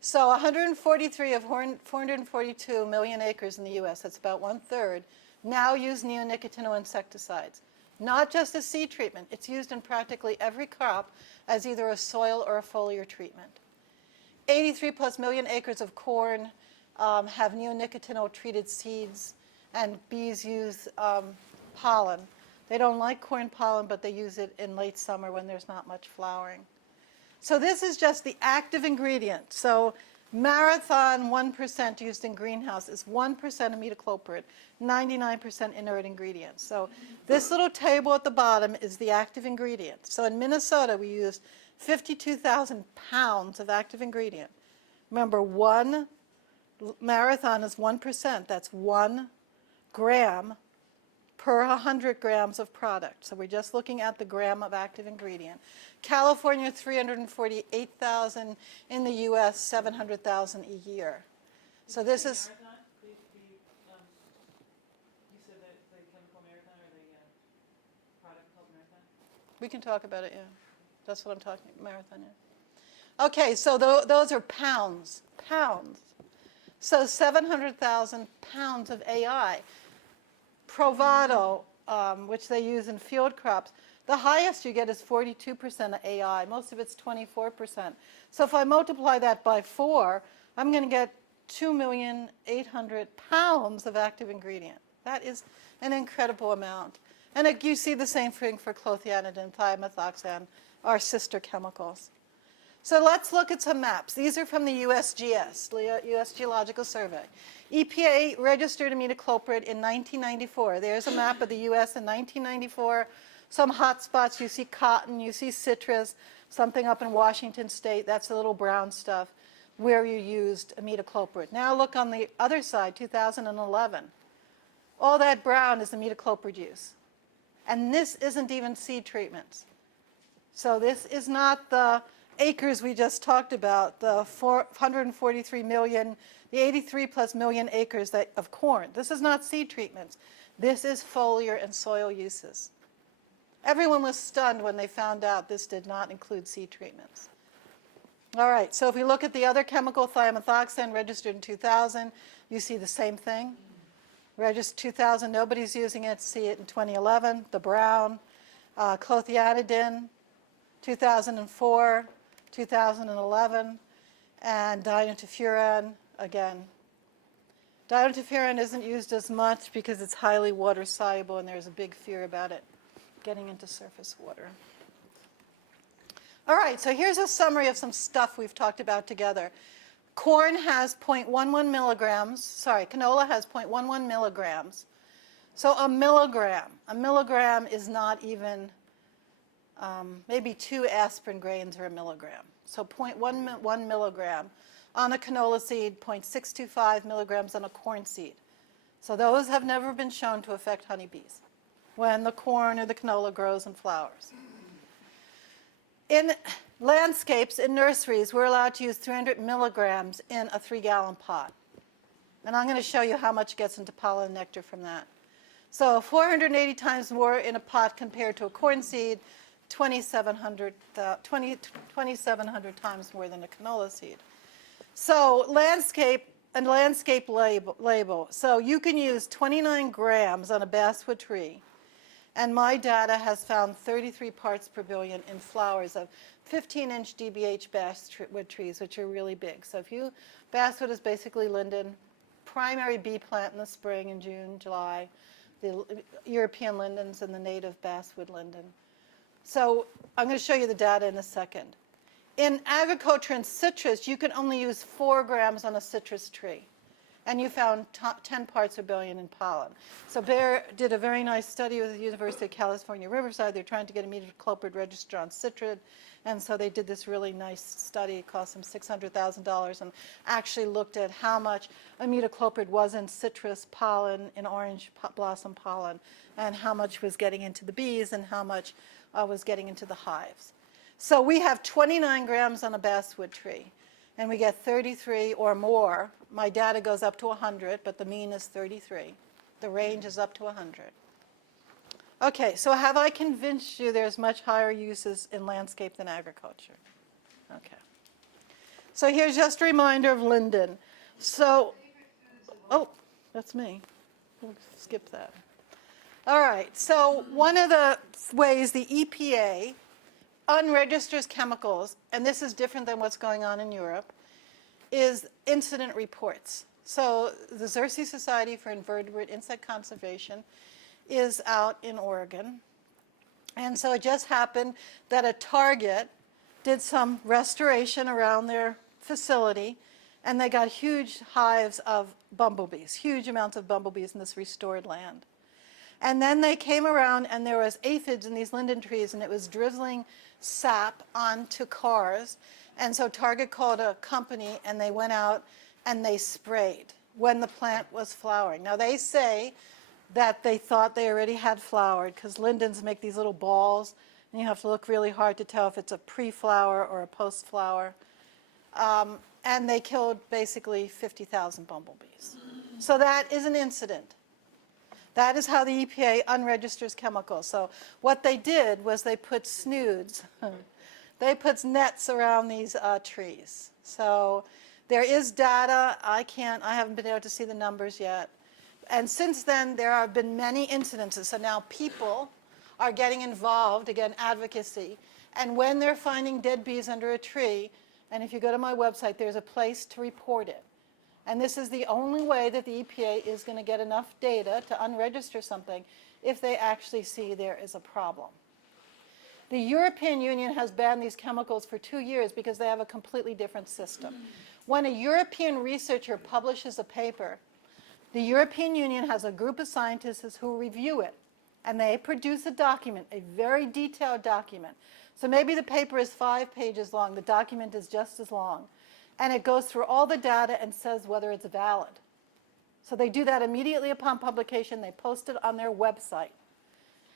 So 143 of 442 million acres in the US, that's about 1/3, now use neonicotinoid insecticides. Not just as seed treatment, it's used in practically every crop as either a soil or a foliar treatment. 83+ million acres of corn have neonicotinoid treated seeds, and bees use pollen. They don't like corn pollen, but they use it in late summer when there's not much flowering. So this is just the active ingredient. So Marathon 1% used in greenhouse is 1% imidacloprid, 99% inert ingredients. So this little table at the bottom is the active ingredient. So in Minnesota, we used 52,000 pounds of active ingredient. Remember, 1 Marathon is 1%. That's 1 gram per 100 grams of product. So we're just looking at the gram of active ingredient. California, 348,000. In the U.S., 700,000 a year. So this is... You said that the chemical marathon or the product called marathon? We can talk about it, yeah. That's what I'm talking about, marathon, yeah. Okay, so those are pounds, pounds. So 700,000 pounds of AI. Provado, which they use in field crops, the highest you get is 42% of AI. Most of it's 24%. So if I multiply that by 4, I'm going to get 2,800,000 pounds of active ingredient. That is an incredible amount. And you see the same thing for clothianidin, thiamethoxam, our sister chemicals. So let's look at some maps. These are from the USGS, U.S. Geological Survey. EPA registered imidacloprid in 1994. There's a map of the U.S. in 1994. some hot spots. You see cotton, you see citrus, something up in Washington State, that's the little brown stuff, where you used imidacloprid. Now look on the other side, 2011. All that brown is imidacloprid use. And this isn't even seed treatments. So this is not the acres we just talked about, the 143 million, the 83 plus million acres of corn. This is not seed treatments. This is foliar and soil uses. Everyone was stunned when they found out this did not include seed treatments. All right, so if we look at the other chemical, thiamethoxam, registered in 2000, you see the same thing. Registered 2000, nobody's using it. See it in 2011, the brown. Clothianidin, 2004, 2011, and diinterferon, again. Diinterferon isn't used as much because it's highly water soluble, and there's a big fear about it getting into surface water. All right, so here's a summary of some stuff we've talked about together. Corn has 0.11 milligrams, sorry, canola has 0.11 milligrams. So a milligram is not even, maybe 2 aspirin grains are a milligram. So 0.11 milligram on a canola seed, 0.625 milligrams on a corn seed. So those have never been shown to affect honeybees when the corn or the canola grows and flowers. In landscapes, in nurseries, we're allowed to use 300 milligrams in a 3-gallon pot. And I'm going to show you how much gets into pollen and nectar from that. So 480 times more in a pot compared to a corn seed, 2,700 times more than a canola seed. So landscape label. So you can use 29 grams on a basswood tree. And my data has found 33 parts per billion in flowers of 15-inch DBH basswood trees, which are really big. So basswood is basically linden, primary bee plant in the spring in June, July, the European lindens and the native basswood linden. So I'm going to show you the data in a second. In agriculture and citrus, you can only use 4 grams on a citrus tree. And you found 10 parts per billion in pollen. So Bayer did a very nice study with the University of California, Riverside. They're trying to get imidacloprid registered on citrid. And so they did this really nice study. It cost them $600,000 and actually looked at how much imidacloprid was in citrus pollen, in orange blossom pollen, and how much was getting into the bees and how much was getting into the hives. So we have 29 grams on a basswood tree. And we get 33 or more. My data goes up to 100, but the mean is 33. The range is up to 100. Okay, so have I convinced you there's much higher uses in landscape than agriculture? Okay. So here's just a reminder of linden. So, oh, that's me. We'll skip that. All right, so one of the ways the EPA unregisters chemicals, and this is different than what's going on in Europe, is incident reports. So the Xerces Society for Invertebrate Insect Conservation is out in Oregon. And so it just happened that a Target did some restoration around their facility, and they got huge hives of bumblebees, huge amounts of bumblebees in this restored land. And then they came around, and there was aphids in these linden trees, and it was drizzling sap onto cars. And so Target called a company, and they went out and they sprayed when the plant was flowering. Now, they say that they thought they already had flowered because lindens make these little balls, and you have to look really hard to tell if it's a pre-flower or a post-flower. And they killed basically 50,000 bumblebees. So that is an incident. That is how the EPA unregisters chemicals. So what they did was they put snoods. They put nets around these trees. So there is data. I haven't been able to see the numbers yet. And since then, there have been many incidences. So now people are getting involved, again, advocacy. And when they're finding dead bees under a tree, and if you go to my website, there's a place to report it. And this is the only way that the EPA is going to get enough data to unregister something if they actually see there is a problem. The European Union has banned these chemicals for 2 years because they have a completely different system. When a European researcher publishes a paper, the European Union has a group of scientists who review it. And they produce a document, a very detailed document. So maybe the paper is 5 pages long. The document is just as long. And it goes through all the data and says whether it's valid. So they do that immediately upon publication. They post it on their website.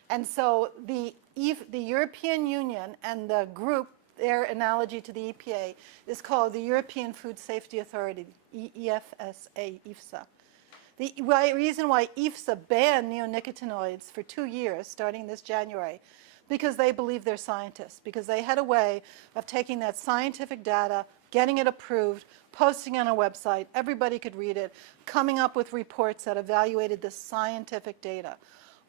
And so the European Union and the group, their analogy to the EPA, is called the European Food Safety Authority, EFSA. The reason why EFSA banned neonicotinoids for 2 years, starting this January, because they believe they're scientists, because they had a way of taking that scientific data, getting it approved, posting it on a website, everybody could read it, coming up with reports that evaluated the scientific data.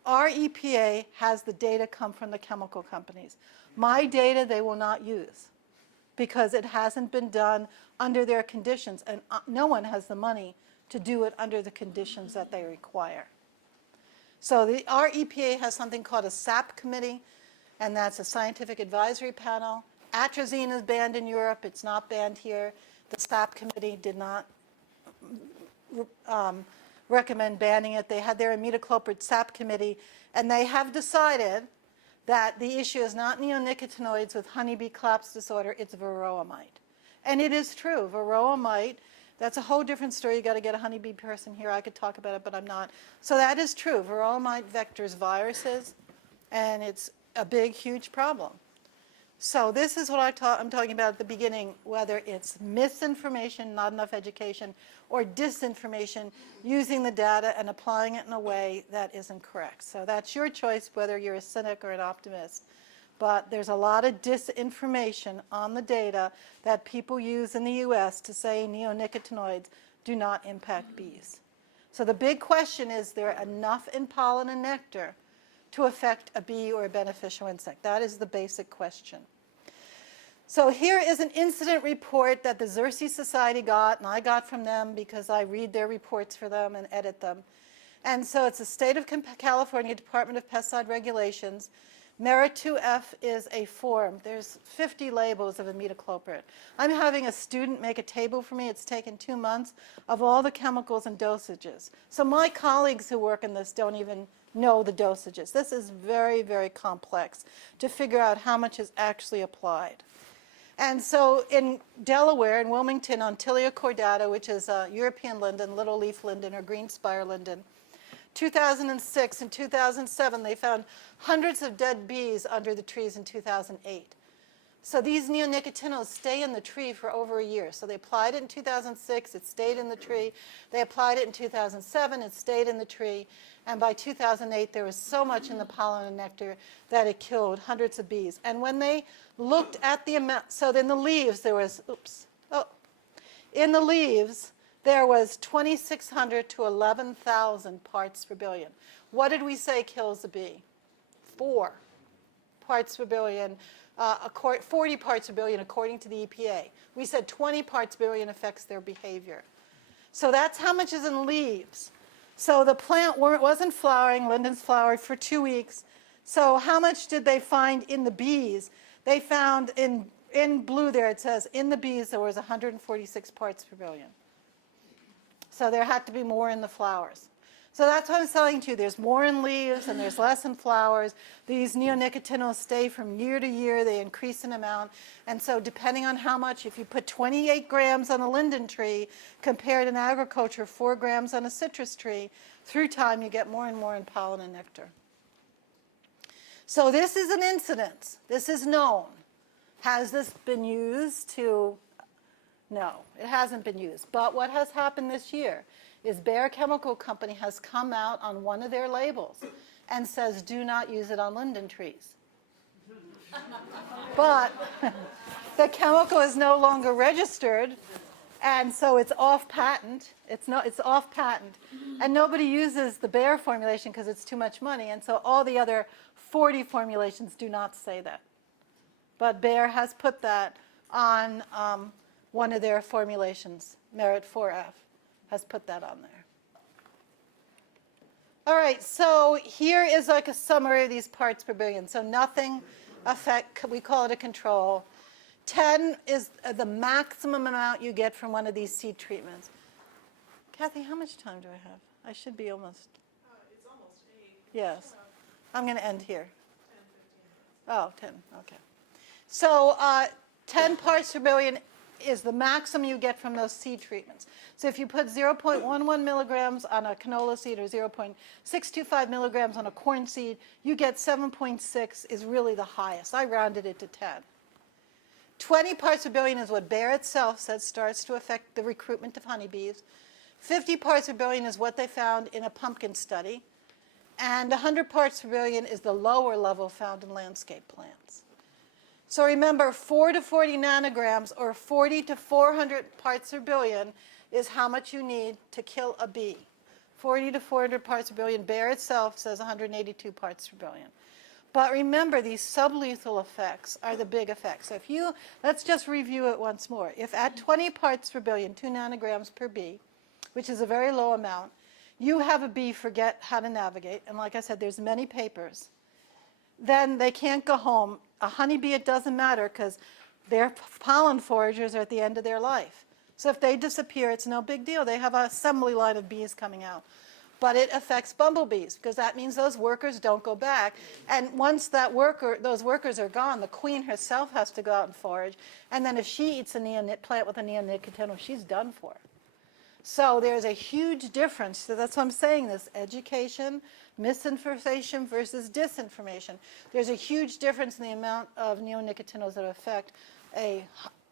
Our EPA has the data come from the chemical companies. My data they will not use because it hasn't been done under their conditions, and no one has the money to do it under the conditions that they require. So our EPA has something called a SAP committee, and that's a scientific advisory panel. Atrazine is banned in Europe. It's not banned here. The SAP committee did not recommend banning it. They had their imidacloprid SAP committee, and they have decided that the issue is not neonicotinoids with honeybee collapse disorder, it's varroa mite. And it is true, varroa mite, that's a whole different story. You got to get a honeybee person here. I could talk about it, but I'm not. So that is true. Varroa mite vectors viruses, and it's a big, huge problem. So this is what I'm talking about at the beginning, whether it's misinformation, not enough education, or disinformation, using the data and applying it in a way that isn't correct. So that's your choice, whether you're a cynic or an optimist. But there's a lot of disinformation on the data that people use in the US to say neonicotinoids do not impact bees. So the big question is there enough in pollen and nectar to affect a bee or a beneficial insect? That is the basic question. So here is an incident report that the Xerces Society got, and I got from them because I read their reports for them and edit them. And so it's the State of California Department of Pesticide Regulations. Merit 2F is a form. There's 50 labels of imidacloprid. I'm having a student make a table for me. It's taken 2 months of all the chemicals and dosages. So my colleagues who work in this don't even know the dosages. This is very, very complex to figure out how much is actually applied. And so in Delaware, in Wilmington, on Tilia cordata, which is European linden, little leaf linden, or green spire linden, 2006 and 2007, they found hundreds of dead bees under the trees in 2008. So these neonicotinoids stay in the tree for over a year. So they applied it in 2006, it stayed in the tree. They applied it in 2007, it stayed in the tree. And by 2008, there was so much in the pollen and nectar that it killed hundreds of bees. And when they looked at the amount, so in the leaves, there was, in the leaves, there was 2,600 to 11,000 parts per billion. What did we say kills a bee? 4 parts per billion, 40 parts per billion according to the EPA. We said 20 parts per billion affects their behavior. So that's how much is in leaves. So the plant wasn't flowering, lindens flowered for 2 weeks. So how much did they find in the bees? They found in blue there, it says, in the bees there was 146 parts per billion. So there had to be more in the flowers. So that's what I'm saying to you. There's more in leaves and there's less in flowers. These neonicotinoids stay from year to year. They increase in amount. And so depending on how much, if you put 28 grams on a linden tree compared in agriculture 4 grams on a citrus tree, through time you get more and more in pollen and nectar. So this is an incidence. This is known. Has this been used to... No, it hasn't been used. But what has happened this year is Bayer Chemical Company has come out on one of their labels and says, do not use it on linden trees. But the chemical is no longer registered, and so it's off patent. It's off patent. And nobody uses the Bayer formulation because it's too much money, and so all the other 40 formulations do not say that. But Bayer has put that on one of their formulations, Merit 4F, has put that on there. All right, so here is like a summary of these parts per billion. So nothing affect, we call it a control. 10 is the maximum amount you get from one of these seed treatments. Kathy, how much time do I have? I should be almost. It's almost 8. Yes. I'm going to end here. 10, 15 minutes. Oh, 10, okay. So 10 parts per billion is the maximum you get from those seed treatments. So if you put 0.11 milligrams on a canola seed or 0.625 milligrams on a corn seed, you get 7.6 is really the highest. I rounded it to 10. 20 parts per billion is what Bayer itself said starts to affect the recruitment of honeybees. 50 parts per billion is what they found in a pumpkin study. And 100 parts per billion is the lower level found in landscape plants. So remember, 4 to 40 nanograms or 40 to 400 parts per billion is how much you need to kill a bee. 40 to 400 parts per billion. Bayer itself says 182 parts per billion. But remember, these sublethal effects are the big effects. So if you, let's just review it once more. If at 20 parts per billion, 2 nanograms per bee, which is a very low amount, you have a bee forget how to navigate, and like I said, there's many papers, then they can't go home. A honeybee, it doesn't matter because their pollen foragers are at the end of their life. So if they disappear, it's no big deal. They have an assembly line of bees coming out. But it affects bumblebees because that means those workers don't go back. And once those workers are gone, the queen herself has to go out and forage. And then if she eats a plant with a neonicotinoid, she's done for. So there's a huge difference. So that's why I'm saying this, education, misinformation versus disinformation. There's a huge difference in the amount of neonicotinoids that affect a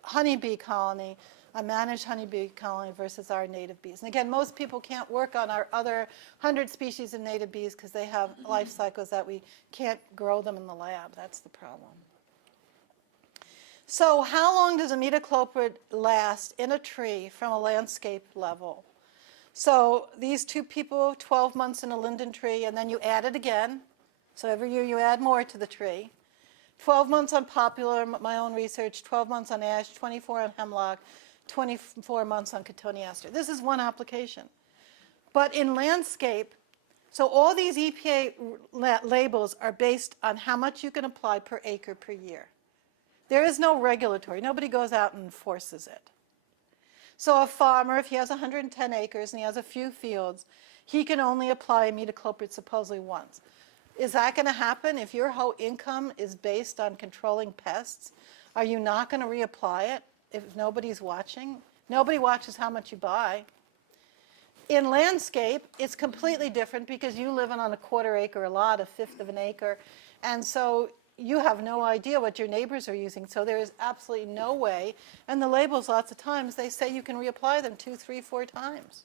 honeybee colony, a managed honeybee colony versus our native bees. And again, most people can't work on our other 100 species of native bees because they have life cycles that we can't grow them in the lab. That's the problem. So how long does imidacloprid last in a tree from a landscape level? So these two people, 12 months in a linden tree, and then you add it again. So every year you add more to the tree. 12 months on poplar, my own research, 12 months on ash, 24 on hemlock, 24 months on cotoneaster. This is one application. But in landscape, so all these EPA labels are based on how much you can apply per acre per year. There is no regulatory. Nobody goes out and enforces it. So a farmer, if he has 110 acres and he has a few fields, he can only apply imidacloprid supposedly once. Is that going to happen if your whole income is based on controlling pests? Are you not going to reapply it if nobody's watching? Nobody watches how much you buy. In landscape, it's completely different because you live on a quarter acre lot, a fifth of an acre, and so you have no idea what your neighbors are using, so there is absolutely no way. And the labels, lots of times, they say you can reapply them 2, 3, 4 times.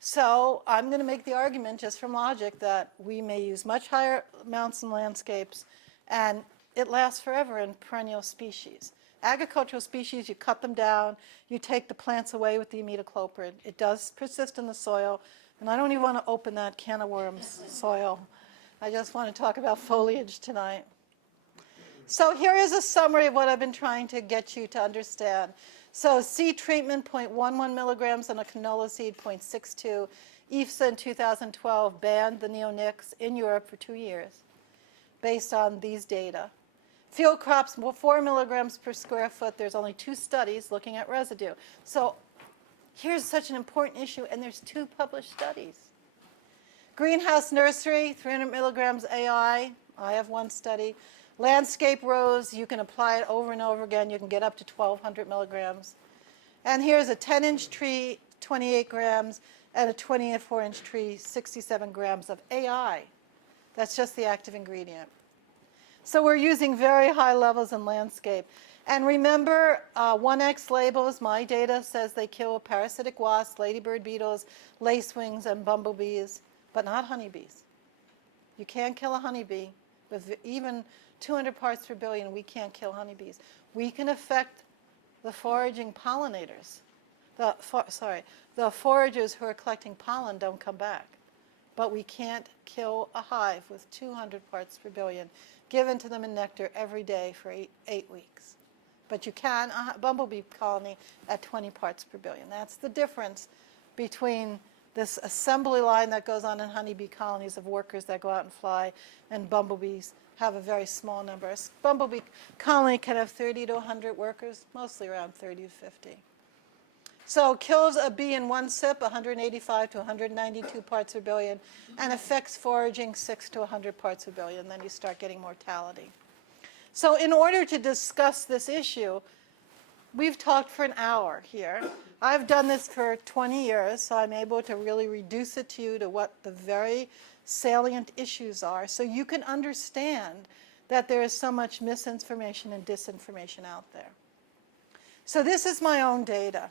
So I'm going to make the argument, just from logic, that we may use much higher amounts in landscapes, and it lasts forever in perennial species. Agricultural species, you cut them down, you take the plants away with the imidacloprid. It does persist in the soil, and I don't even want to open that can of worms, soil. I just want to talk about foliage tonight. So here is a summary of what I've been trying to get you to understand. So seed treatment, 0.11 milligrams on a canola seed, 0.62. IFSA in 2012 banned the neonics in Europe for 2 years based on these data. Field crops, 4 milligrams per square foot. There's only 2 studies looking at residue. So here's such an important issue, and there's 2 published studies. Greenhouse nursery, 300 milligrams AI. I have 1 study. Landscape rows, you can apply it over and over again. You can get up to 1,200 milligrams. And here's a 10-inch tree, 28 grams, and a 24-inch tree, 67 grams of AI. That's just the active ingredient. So we're using very high levels in landscape. And remember, 1X labels, my data says they kill parasitic wasps, ladybird beetles, lacewings, and bumblebees, but not honeybees. You can't kill a honeybee. With even 200 parts per billion, we can't kill honeybees. We can affect the foraging pollinators. The foragers who are collecting pollen don't come back. But we can't kill a hive with 200 parts per billion given to them in nectar every day for 8 weeks. But you can, a bumblebee colony at 20 parts per billion. That's the difference between this assembly line that goes on in honeybee colonies of workers that go out and fly, and bumblebees have a very small number. A bumblebee colony can have 30 to 100 workers, mostly around 30 to 50. So kills a bee in one sip, 185 to 192 parts per billion, and affects foraging 6 to 100 parts per billion. Then you start getting mortality. So in order to discuss this issue, we've talked for an hour here. I've done this for 20 years, so I'm able to really reduce it to you to what the very salient issues are, so you can understand that there is so much misinformation and disinformation out there. So this is my own data.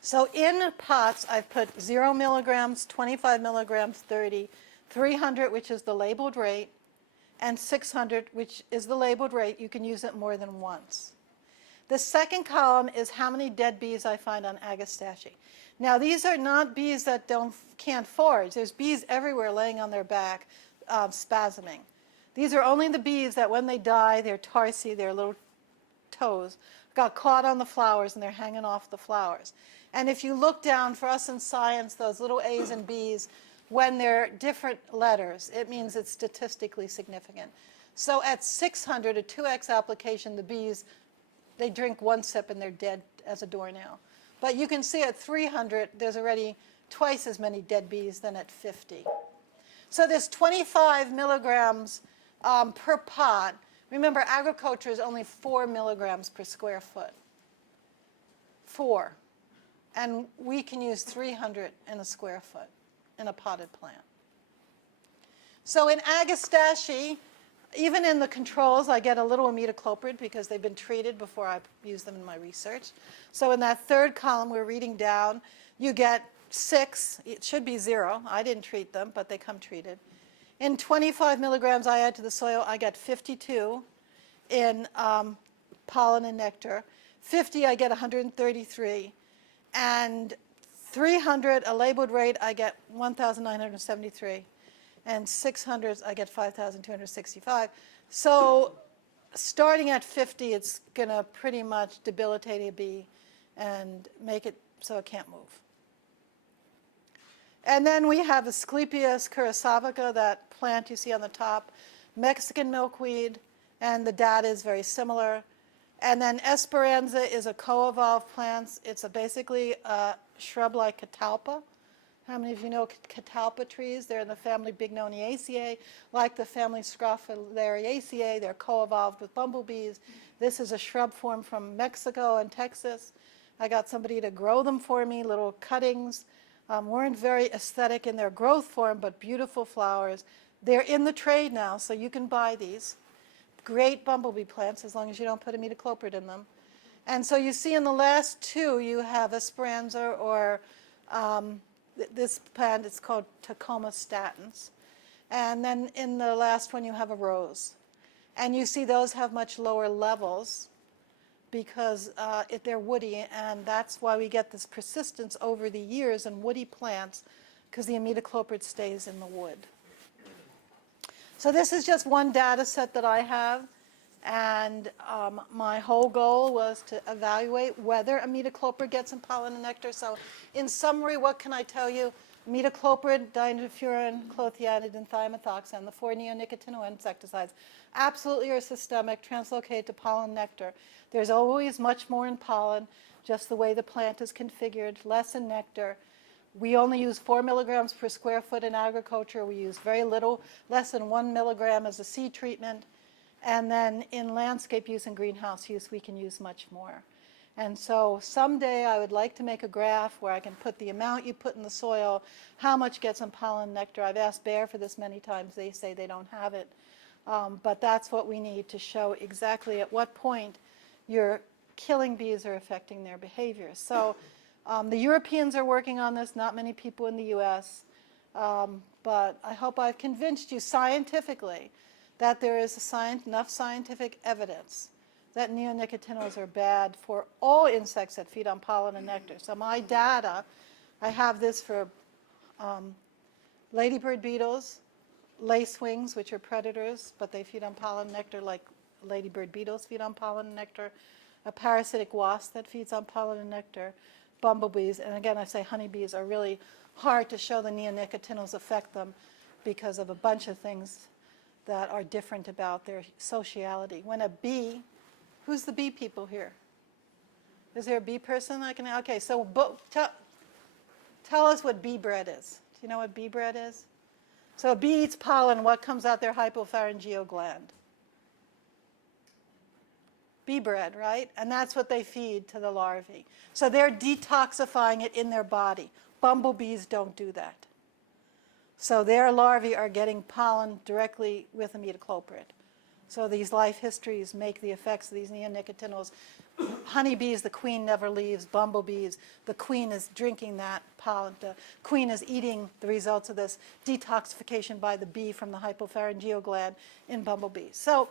So in pots, I've put 0 milligrams, 25 milligrams, 30, 300, which is the labeled rate, and 600, which is the labeled rate. You can use it more than once. The second column is how many dead bees I find on Agastache. Now, these are not bees that can't forage. There's bees everywhere laying on their back, spasming. These are only the bees that when they die, their tarsi, their little toes, got caught on the flowers and they're hanging off the flowers. And if you look down, for us in science, those little A's and B's, when they're different letters, it means it's statistically significant. So at 600, a 2x application, the bees, they drink one sip and they're dead as a doornail. But you can see at 300, there's already twice as many dead bees than at 50. So there's 25 milligrams per pot. Remember, agriculture is only 4 milligrams per square foot. 4. And we can use 300 in a square foot in a potted plant. So in Agastache, even in the controls, I get a little imidacloprid because they've been treated before I use them in my research. So in that third column, we're reading down, you get 6. It should be 0. I didn't treat them, but they come treated. In 25 milligrams I add to the soil, I get 52 in pollen and nectar. 50, I get 133. And 300, a labeled rate, I get 1,973. And 600, I get 5,265. So starting at 50, it's going to pretty much debilitate a bee and make it so it can't move. And then we have Asclepias curassavica, that plant you see on the top, Mexican milkweed, and the data is very similar. And then Esperanza is a co-evolved plant. It's basically a shrub like catalpa. How many of you know catalpa trees? They're in the family Bignoniaceae, like the family Scrophulariaceae. They're co-evolved with bumblebees. This is a shrub form from Mexico and Texas. I got somebody to grow them for me, little cuttings. Weren't very aesthetic in their growth form, but beautiful flowers. They're in the trade now, so you can buy these. Great bumblebee plants, as long as you don't put imidacloprid in them. And so you see in the last two, you have Esperanza or this plant, it's called Tacoma statans. And then in the last one, you have a rose. And you see those have much lower levels because they're woody, and that's why we get this persistence over the years in woody plants, because the imidacloprid stays in the wood. So this is just one data set that I have, and my whole goal was to evaluate whether imidacloprid gets in pollen and nectar. So in summary, what can I tell you? Imidacloprid, dinefuran, clothianid, and thiamethoxam, the 4 neonicotinoid insecticides, absolutely are systemic, translocated to pollen and nectar. There's always much more in pollen, just the way the plant is configured, less in nectar. We only use 4 milligrams per square foot in agriculture. We use very little, less than 1 milligram as a seed treatment. And then in landscape use and greenhouse use, we can use much more. And so someday I would like to make a graph where I can put the amount you put in the soil, how much gets in pollen and nectar. I've asked Bayer for this many times. They say they don't have it. But that's what we need to show exactly at what point your killing bees are affecting their behavior. So the Europeans are working on this, not many people in the US. But I hope I've convinced you scientifically that there is enough scientific evidence that neonicotinoids are bad for all insects that feed on pollen and nectar. So my data, I have this for ladybird beetles, lacewings, which are predators, but they feed on pollen and nectar like ladybird beetles feed on pollen and nectar, a parasitic wasp that feeds on pollen and nectar, bumblebees, and again I say honeybees are really hard to show the neonicotinoids affect them because of a bunch of things that are different about their sociality. When a bee, who's the bee people here? Is there a bee person I can, okay, so tell us what bee bread is. Do you know what bee bread is? So a bee eats pollen, what comes out their hypopharyngeal gland? Bee bread, right? And that's what they feed to the larvae. So they're detoxifying it in their body. Bumblebees don't do that. So their larvae are getting pollen directly with imidacloprid. So these life histories make the effects of these neonicotinoids. Honeybees, the queen never leaves. Bumblebees, the queen is drinking that pollen. The queen is eating the results of this detoxification by the bee from the hypopharyngeal gland in bumblebees. So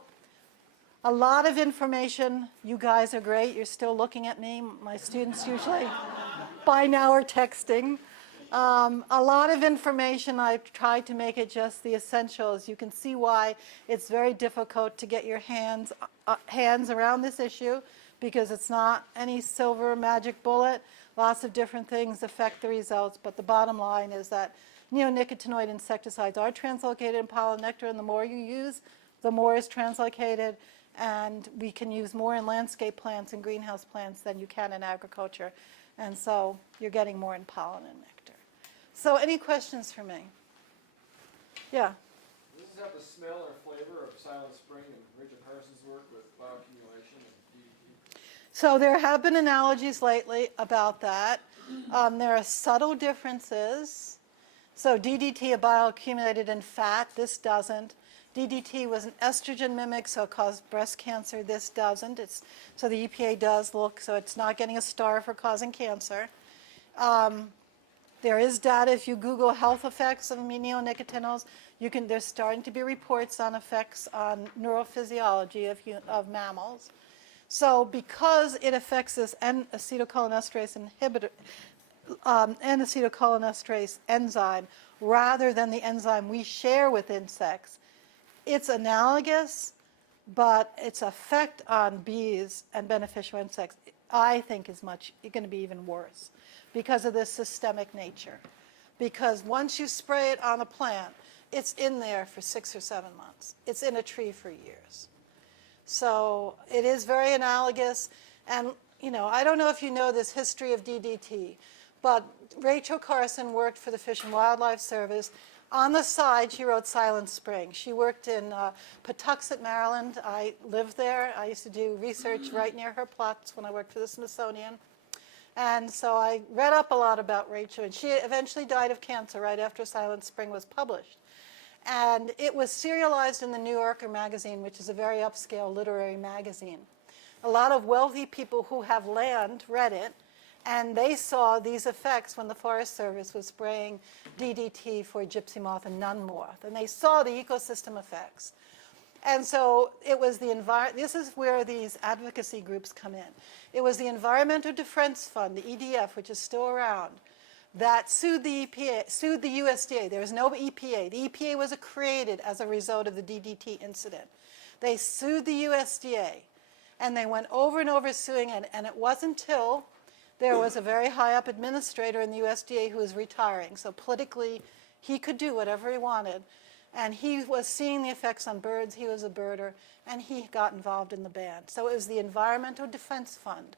a lot of information. You guys are great. You're still looking at me. My students usually by now are texting. A lot of information. I've tried to make it just the essentials. You can see why it's very difficult to get your hands around this issue, because it's not any silver magic bullet. Lots of different things affect the results, but the bottom line is that neonicotinoid insecticides are translocated in pollen nectar, and the more you use, the more is translocated, and we can use more in landscape plants and greenhouse plants than you can in agriculture. And so you're getting more in pollen and nectar. So any questions for me? Yeah? Does this have the smell or flavor of Silent Spring and Richard Harson's work with bioaccumulation and DDT? So there have been analogies lately about that. There are subtle differences. So DDT bioaccumulated in fat, this doesn't. DDT was an estrogen mimic, so it caused breast cancer, this doesn't. So the EPA does look, so it's not getting a star for causing cancer. There is data, if you Google health effects of neonicotinoids, there's starting to be reports on effects on neurophysiology of mammals. So because it affects this N-acetylcholinesterase inhibitor, N-acetylcholinesterase enzyme, rather than the enzyme we share with insects, it's analogous, but its effect on bees and beneficial insects, I think, is going to be even worse because of this systemic nature. Because once you spray it on a plant, it's in there for 6 or 7 months. It's in a tree for years. So it is very analogous. And, I don't know if you know this history of DDT, but Rachel Carson worked for the Fish and Wildlife Service. On the side, she wrote Silent Spring. She worked in Patuxent, Maryland. I lived there. I used to do research right near her plots when I worked for the Smithsonian. And so I read up a lot about Rachel, and she eventually died of cancer right after Silent Spring was published. And it was serialized in the New Yorker magazine, which is a very upscale literary magazine. A lot of wealthy people who have land read it, and they saw these effects when the Forest Service was spraying DDT for gypsy moth and nun moth, and they saw the ecosystem effects. And so it was this is where these advocacy groups come in. It was the Environmental Defense Fund, the EDF, which is still around, that sued the EPA, sued the USDA. There was no EPA. The EPA was created as a result of the DDT incident. They sued the USDA, and they went over and over suing it, and it wasn't until there was a very high-up administrator in the USDA who was retiring. So politically, he could do whatever he wanted. And he was seeing the effects on birds. He was a birder, and he got involved in the ban. So it was the Environmental Defense Fund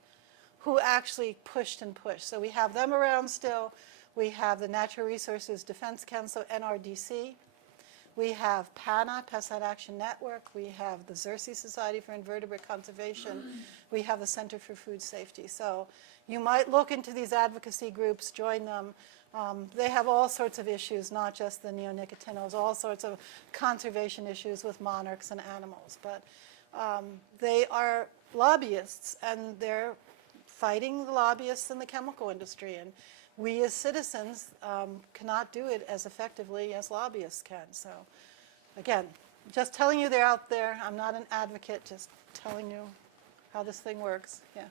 who actually pushed and pushed. So we have them around still. We have the Natural Resources Defense Council, NRDC. We have PANA, Pesticide Action Network. We have the Xerces Society for Invertebrate Conservation. We have the Center for Food Safety. So you might look into these advocacy groups, join them. They have all sorts of issues, not just the neonicotinoids, all sorts of conservation issues with monarchs and animals. But they are lobbyists, and they're fighting the lobbyists in the chemical industry. And we as citizens cannot do it as effectively as lobbyists can. So again, just telling you they're out there. I'm not an advocate, just telling you how this thing works. Yeah.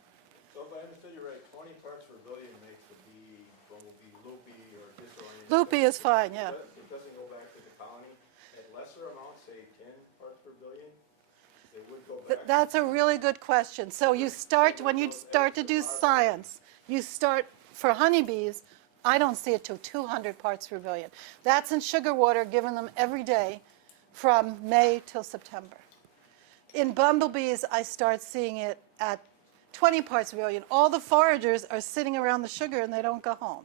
So if I understood you right, 20 parts per billion makes the bee, bumblebee, loopy, or disoriented. Loopy is fine, yeah. It doesn't go back to the colony. At lesser amounts, say 10 parts per billion, they would go back. That's a really good question. So when you start to do science, you start, for honeybees, I don't see it till 200 parts per billion. That's in sugar water, given them every day from May till September. In bumblebees, I start seeing it at 20 parts per billion. All the foragers are sitting around the sugar and they don't go home.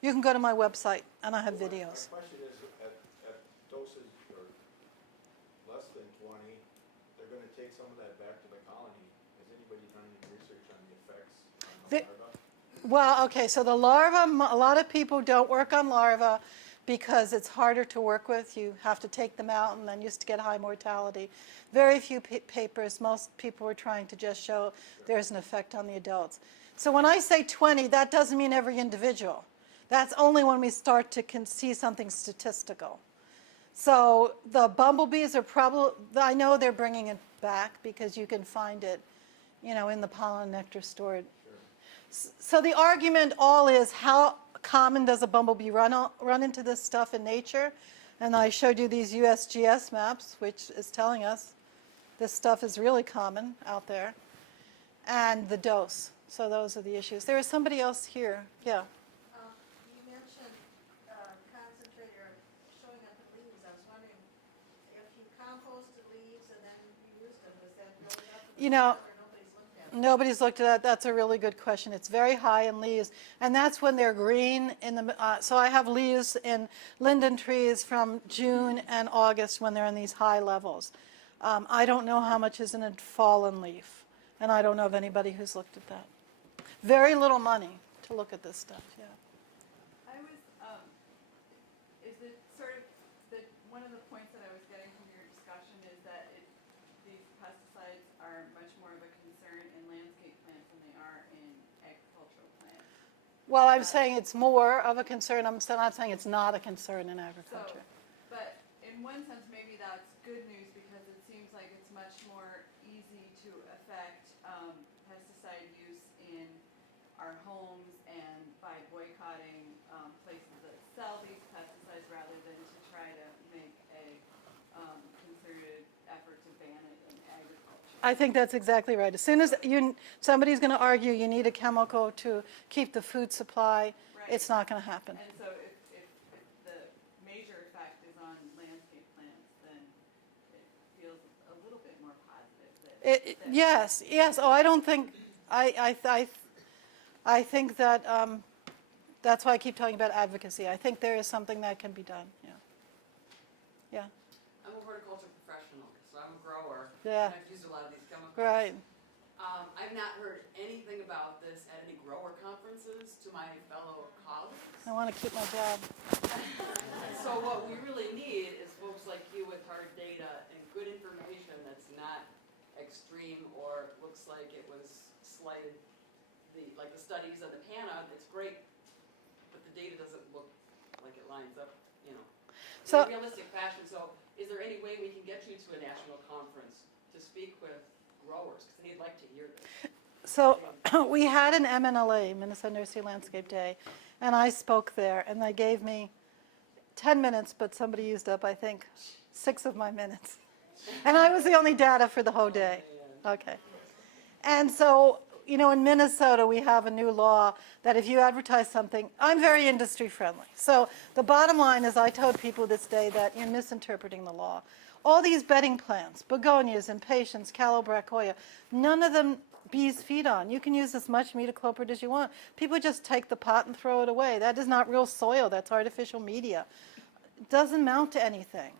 You can go to my website and I have videos. My question is, at doses or less than 20, they're going to take some of that back to the colony. Has anybody done any research on the effects on the larva? Well, okay, so the larva, a lot of people don't work on larva because it's harder to work with. You have to take them out and then used to get high mortality. Very few papers. Most people were trying to just show there's an effect on the adults. So when I say 20, that doesn't mean every individual. That's only when we start to see something statistical. So the bumblebees are probably, I know they're bringing it back because you can find it, in the pollen nectar stored. So the argument all is, how common does a bumblebee run into this stuff in nature? And I showed you these USGS maps, which is telling us this stuff is really common out there. And the dose. So those are the issues. There is somebody else here. Yeah. You mentioned concentrate or showing up the leaves. I was wondering if you composted leaves and then reused them, does that build up? You know, or nobody's looked at it? Nobody's looked at that. That's a really good question. It's very high in leaves, and that's when they're green. So I have leaves in linden trees from June and August when they're in these high levels. I don't know how much is in a fallen leaf, and I don't know of anybody who's looked at that. Very little money to look at this stuff. Yeah. I was, is it sort of, one of the points that I was getting from your discussion is that these pesticides are much more of a concern in landscape plants than they are in agricultural plants. Well, I'm saying it's more of a concern. I'm still not saying it's not a concern in agriculture. But in one sense, maybe that's good news because it seems like it's much more easy to affect pesticide use in our homes and by boycotting places that sell these pesticides rather than to try to make a concerted effort to ban it in agriculture. I think that's exactly right. As soon as somebody's going to argue you need a chemical to keep the food supply, Right. It's not going to happen. And so if the major effect is on landscape plants, then it feels a little bit more positive. Yes. Oh, I don't think. I think that that's why I keep talking about advocacy. I think there is something that can be done. Yeah. I'm a horticulture professional, so I'm a grower. Yeah. And I've used a lot of these chemicals. Right. I've not heard anything about this at any grower conferences to my fellow colleagues. I want to keep my job. So what we really need is folks like you with hard data and good information that's not extreme or looks like it was slighted. Like the studies on the PANA, it's great, but the data doesn't look like it lines up, in a realistic fashion. So is there any way we can get you to a national conference to speak with growers? Because they'd like to hear this. So we had an MNLA, Minnesota Nursery Landscape Day, and I spoke there, and they gave me 10 minutes, but somebody used up, I think, 6 of my minutes. And I was the only data for the whole day. Okay. And so, in Minnesota, we have a new law that if you advertise something, I'm very industry friendly. So the bottom line is I told people this day that you're misinterpreting the law. All these bedding plants, begonias, impatiens, calobrachoia, none of them bees feed on. You can use as much metacloprid as you want. People just take the pot and throw it away. That is not real soil. That's artificial media. It doesn't amount to anything.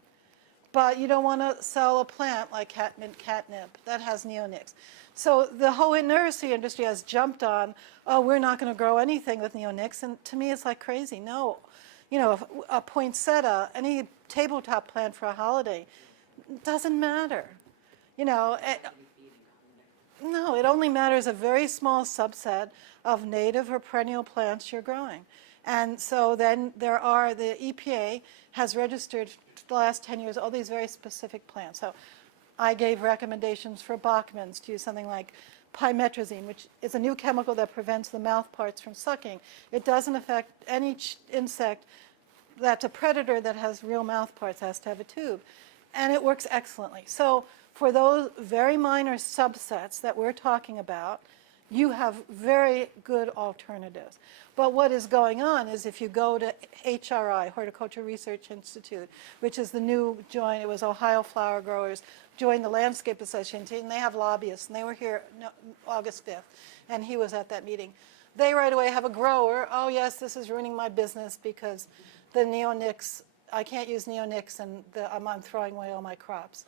But you don't want to sell a plant like catnip that has neonics. So the whole nursery industry has jumped on, oh, we're not going to grow anything with neonics. And to me, it's like crazy. No. A poinsettia, any tabletop plant for a holiday, doesn't matter. No, it only matters a very small subset of native or perennial plants you're growing. And so then the EPA has registered the last 10 years all these very specific plants. So I gave recommendations for Bachman's to use something like pymetrozine, which is a new chemical that prevents the mouth parts from sucking. It doesn't affect any insect that's a predator that has real mouth parts, has to have a tube. And it works excellently. So for those very minor subsets that we're talking about, you have very good alternatives. But what is going on is if you go to HRI, Horticulture Research Institute, which is the new joint, it was Ohio Flower Growers, joined the Landscape Association, and they have lobbyists, and they were here August 5th, and he was at that meeting. They right away have a grower, oh yes, this is ruining my business because the neonics, I can't use neonics and I'm throwing away all my crops.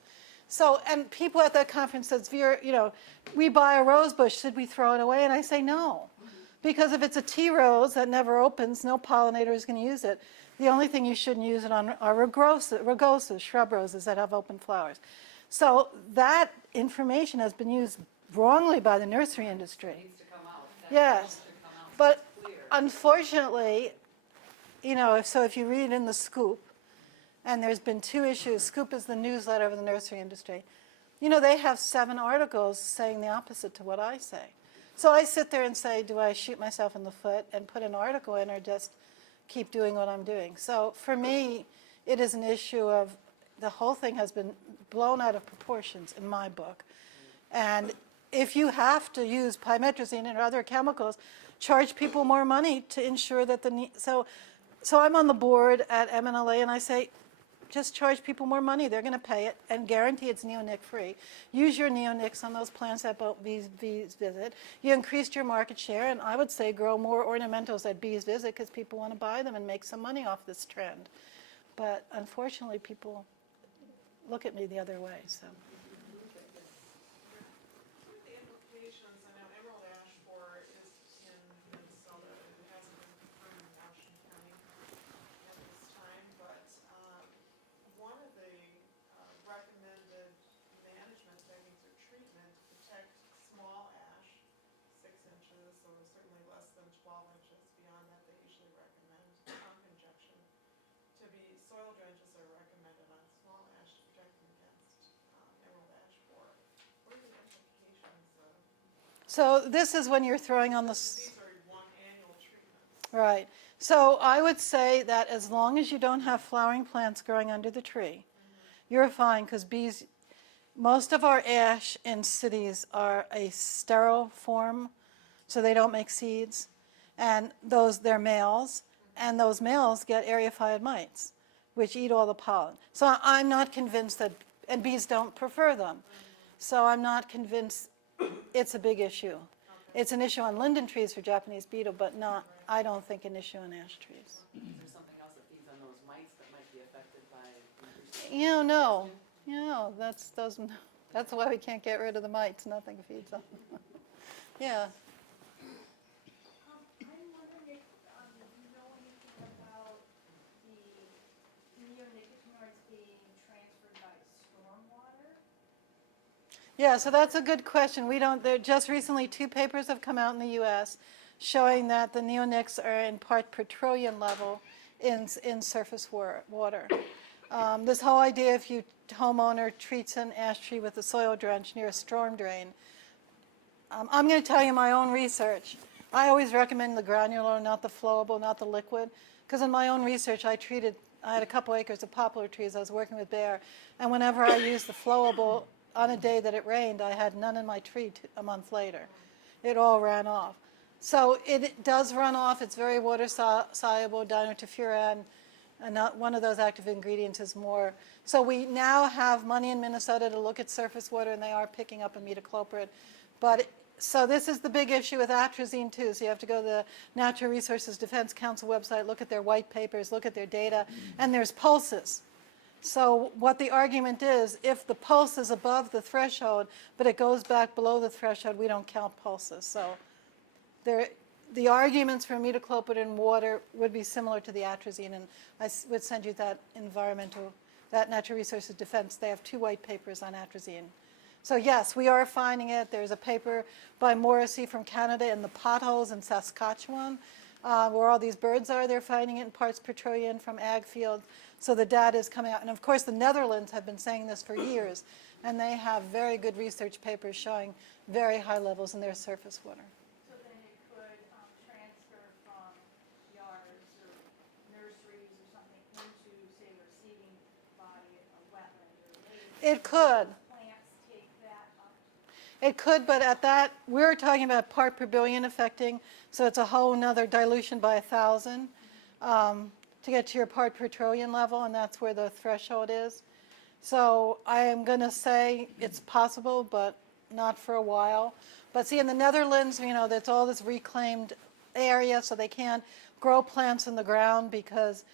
So, and people at that conference says, we buy a rose bush, should we throw it away? And I say no. Because if it's a tea rose that never opens, no pollinator is going to use it. The only thing you shouldn't use it on are rugosas, shrub roses that have open flowers. So that information has been used wrongly by the nursery industry. Needs to come out. That Yes. needs to come out so But it's clear. unfortunately, if you read in the Scoop, and there's been 2 issues. Scoop is the newsletter of the nursery industry. They have 7 articles saying the opposite to what I say. So I sit there and say, do I shoot myself in the foot and put an article in or just keep doing what I'm doing? So for me, it is an issue of the whole thing has been blown out of proportions in my book. And if you have to use pymetrozine and other chemicals, charge people more money to ensure that so I'm on the board at MNLA and I say, just charge people more money. They're going to pay it and guarantee it's neonic free. Use your neonics on those plants that bees visit. You increased your market share, and I would say grow more ornamentals that bees visit because people want to buy them and make some money off this trend. But unfortunately, people look at me the other way. So. What are the implications? I know emerald ash borer is in Minnesota. It hasn't been confirmed in Washington County at this time, but one of the recommended management techniques or treatment to protect small ash, 6 inches or certainly less than 12 inches. Beyond that, they usually recommend pump injection. Soil drenches are recommended on small ash to protect them against emerald ash borer. What are the implications of? So this is when you're throwing on the. These are 1 annual treatments. Right. So I would say that as long as you don't have flowering plants growing under the tree, you're fine because bees, most of our ash in cities are a sterile form, so they don't make seeds. And they're males, and those males get areophyid mites, which eat all the pollen. So I'm not convinced that, and bees don't prefer them. So I'm not convinced it's a big issue. It's an issue on linden trees for Japanese beetle, but not, I don't think, an issue on ash trees. Is there something else that feeds on those mites that might be affected by increased? No. That's why we can't get rid of the mites. Nothing feeds on them. Yeah. I'm wondering if you know anything about the neonicotinoids being transferred by stormwater? Yeah, so that's a good question. There just recently 2 papers have come out in the U.S. showing that the neonics are in part petroleum level in surface water. This whole idea, if you homeowner treats an ash tree with a soil drench near a storm drain, I'm going to tell you my own research. I always recommend the granular, not the flowable, not the liquid, because in my own research I had a couple acres of poplar trees. I was working with Bayer, and whenever I used the flowable on a day that it rained, I had none in my tree a month later. It all ran off. So it does run off. It's very water soluble, dinutyfuran, and not one of those active ingredients is more. So we now have money in Minnesota to look at surface water, and they are picking up imidacloprid. So this is the big issue with atrazine too. So you have to go to the Natural Resources Defense Council website, look at their white papers, look at their data, and there's pulses. So what the argument is, if the pulse is above the threshold, but it goes back below the threshold, we don't count pulses. So the arguments for imidacloprid in water would be similar to the atrazine, and I would send you that Natural Resources Defense. They have 2 white papers on atrazine. So yes, we are finding it. There's a paper by Morrissey from Canada in the potholes in Saskatchewan, where all these birds are. They're finding it in parts petroleum from ag fields. So the data is coming out. And of course, the Netherlands have been saying this for years, and they have very good research papers showing very high levels in their surface water. So then it could transfer from yards or nurseries or something into, say, a receiving body, a wetland or a lake. It could. Plants take that up. It could, but at that, we're talking about part per billion affecting, so it's a whole nother dilution by 1,000 to get to your part per trillion level, and that's where the threshold is. So I am going to say it's possible, but not for a while. But see, in the Netherlands, that's all this reclaimed area, so they can't grow plants in the ground because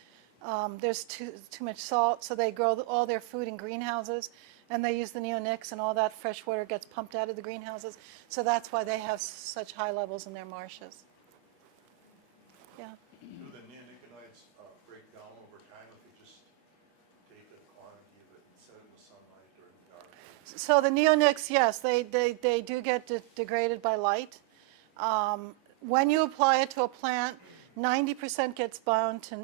there's too much salt. So they grow all their food in greenhouses, and they use the neonics, and all that fresh water gets pumped out of the greenhouses. So that's why they have such high levels in their marshes. Yeah. Do the neonicotinoids break down over time if you just take a quantity of it and set it in the sunlight or in the dark? So the neonics, yes, they do get degraded by light. When you apply it to a plant, 90% gets bound to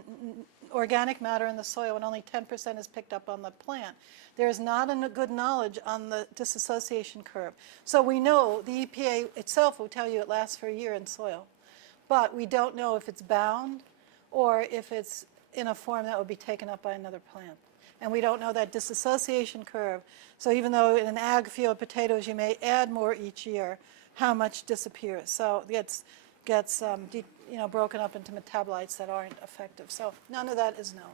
organic matter in the soil, and only 10% is picked up on the plant. There is not a good knowledge on the dissociation curve. So we know the EPA itself will tell you it lasts for a year in soil, but we don't know if it's bound or if it's in a form that would be taken up by another plant. And we don't know that dissociation curve. So even though in an ag field, potatoes, you may add more each year, how much disappears? So it gets broken up into metabolites that aren't effective. So none of that is known.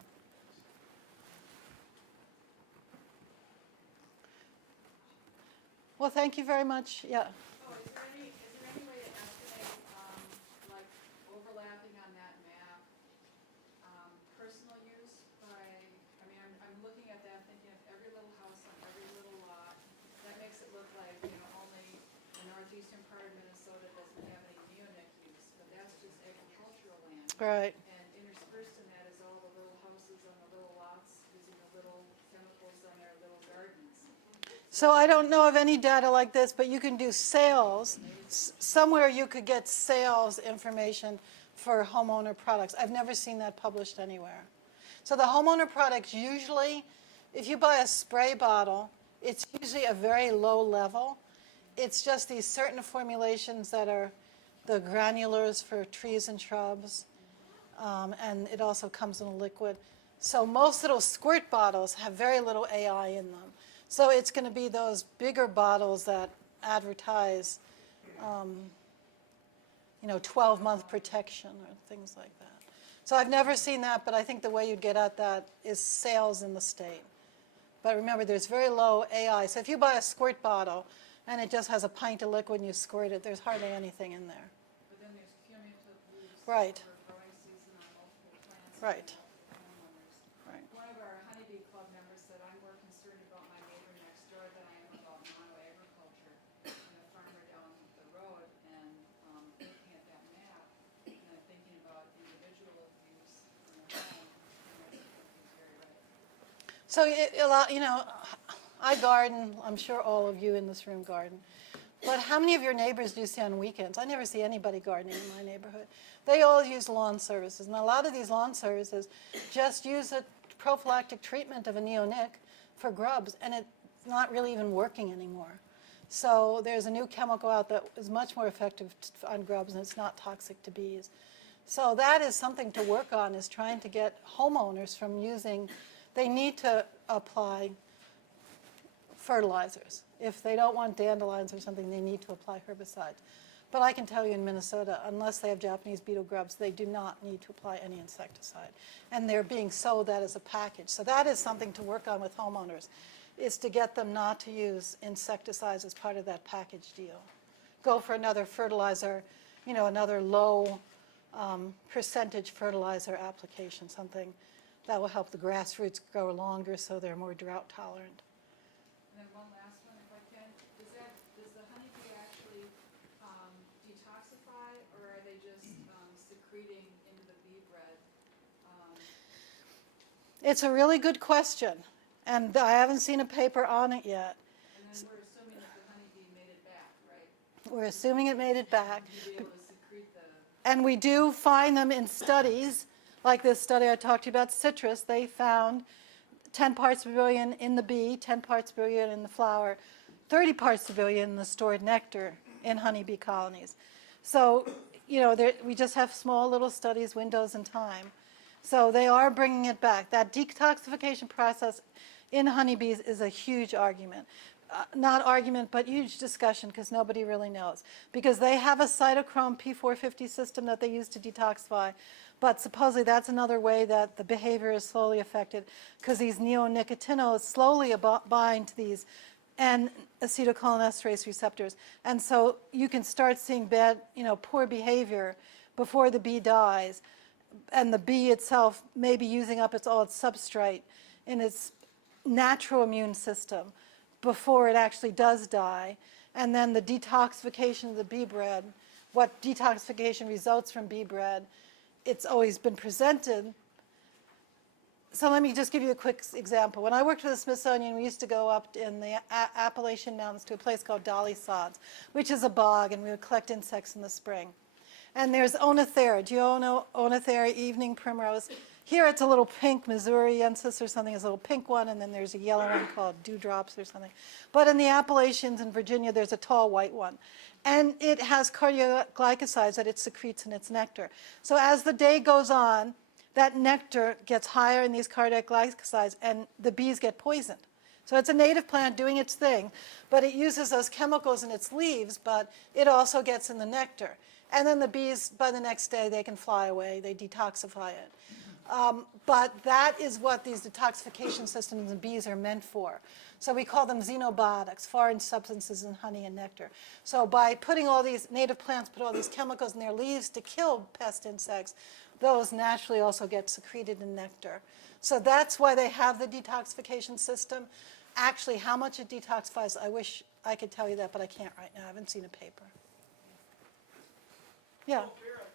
Well, thank you very much. Yeah. Oh, is there any way to estimate, like overlapping on that map, personal use by, I'm looking at that thinking of every little house on every little lot. That makes it look like, only the northeastern part of Minnesota doesn't have any neonic use, but that's just agricultural land. Right. And interspersed in that is all the little houses on the little lots using the little chemicals on their little gardens. So I don't know of any data like this, but you can do sales. Somewhere you could get sales information for homeowner products. I've never seen that published anywhere. So the homeowner products usually, if you buy a spray bottle, it's usually a very low level. It's just these certain formulations that are the granulars for trees and shrubs, and it also comes in a liquid. So most of those squirt bottles have very little AI in them. So it's going to be those bigger bottles that advertise, 12-month protection or things like that. So I've never seen that, but I think the way you'd get at that is sales in the state. But remember, there's very low AI. So if you buy a squirt bottle and it just has a pint of liquid and you squirt it, there's hardly anything in there. But then there's cumulative use Right. over growing season on multiple plants. Right. Homeowners. Right. One of our honeybee club members said, I'm more concerned about my neighbor next door than I am about mono-agriculture. And a farmer down the road, and looking at that map, and I'm thinking about individual use in the home, and I think he's very right. So I garden. I'm sure all of you in this room garden. But how many of your neighbors do you see on weekends? I never see anybody gardening in my neighborhood. They all use lawn services. And a lot of these lawn services just use a prophylactic treatment of a neonic for grubs, and it's not really even working anymore. So there's a new chemical out that is much more effective on grubs, and it's not toxic to bees. So that is something to work on, is trying to get homeowners from using, they need to apply fertilizers. If they don't want dandelions or something, they need to apply herbicides. But I can tell you in Minnesota, unless they have Japanese beetle grubs, they do not need to apply any insecticide. And they're being sold that as a package. So that is something to work on with homeowners, is to get them not to use insecticides as part of that package deal. Go for another fertilizer, another low percentage fertilizer application, something that will help the grass roots grow longer so they're more drought tolerant. And then one last one, if I can, does the honeybee actually detoxify, or are they just secreting into the bee bread? It's a really good question, and I haven't seen a paper on it yet. And then we're assuming that the honeybee made it back, right? We're assuming it made it back. To be able to secrete the... And we do find them in studies, like this study I talked to you about, citrus. They found 10 parts per billion in the bee, 10 parts per billion in the flower, 30 parts per billion in the stored nectar in honeybee colonies. So, we just have small little studies, windows in time. So they are bringing it back. That detoxification process in honeybees is a huge argument. not argument, but huge discussion because nobody really knows. Because they have a cytochrome P450 system that they use to detoxify, but supposedly that's another way that the behavior is slowly affected because these neonicotinoids slowly bind to these N-acetylcholinesterase receptors. And so you can start seeing bad, poor behavior before the bee dies. And the bee itself may be using up all its substrate in its natural immune system before it actually does die. And then the detoxification of the bee bread, what detoxification results from bee bread, it's always been presented. So let me just give you a quick example. When I worked for the Smithsonian, we used to go up in the Appalachian Mountains to a place called Dolly Sods, which is a bog, and we would collect insects in the spring. And there's Oenothera. Do you all know Oenothera, evening primrose? Here it's a little pink, Missouriensis or something is a little pink one, and then there's a yellow one called dewdrops or something. But in the Appalachians in Virginia, there's a tall white one. And it has cardioglycosides that it secretes in its nectar. So as the day goes on, that nectar gets higher in these cardiac glycosides, and the bees get poisoned. So it's a native plant doing its thing, but it uses those chemicals in its leaves, but it also gets in the nectar. And then the bees, by the next day, they can fly away. They detoxify it. But that is what these detoxification systems in bees are meant for. So we call them xenobiotics, foreign substances in honey and nectar. So by putting all these native plants, put all these chemicals in their leaves to kill pest insects, those naturally also get secreted in nectar. So that's why they have the detoxification system. Actually, how much it detoxifies, I wish I could tell you that, but I can't right now. I haven't seen a paper. Yeah. Vera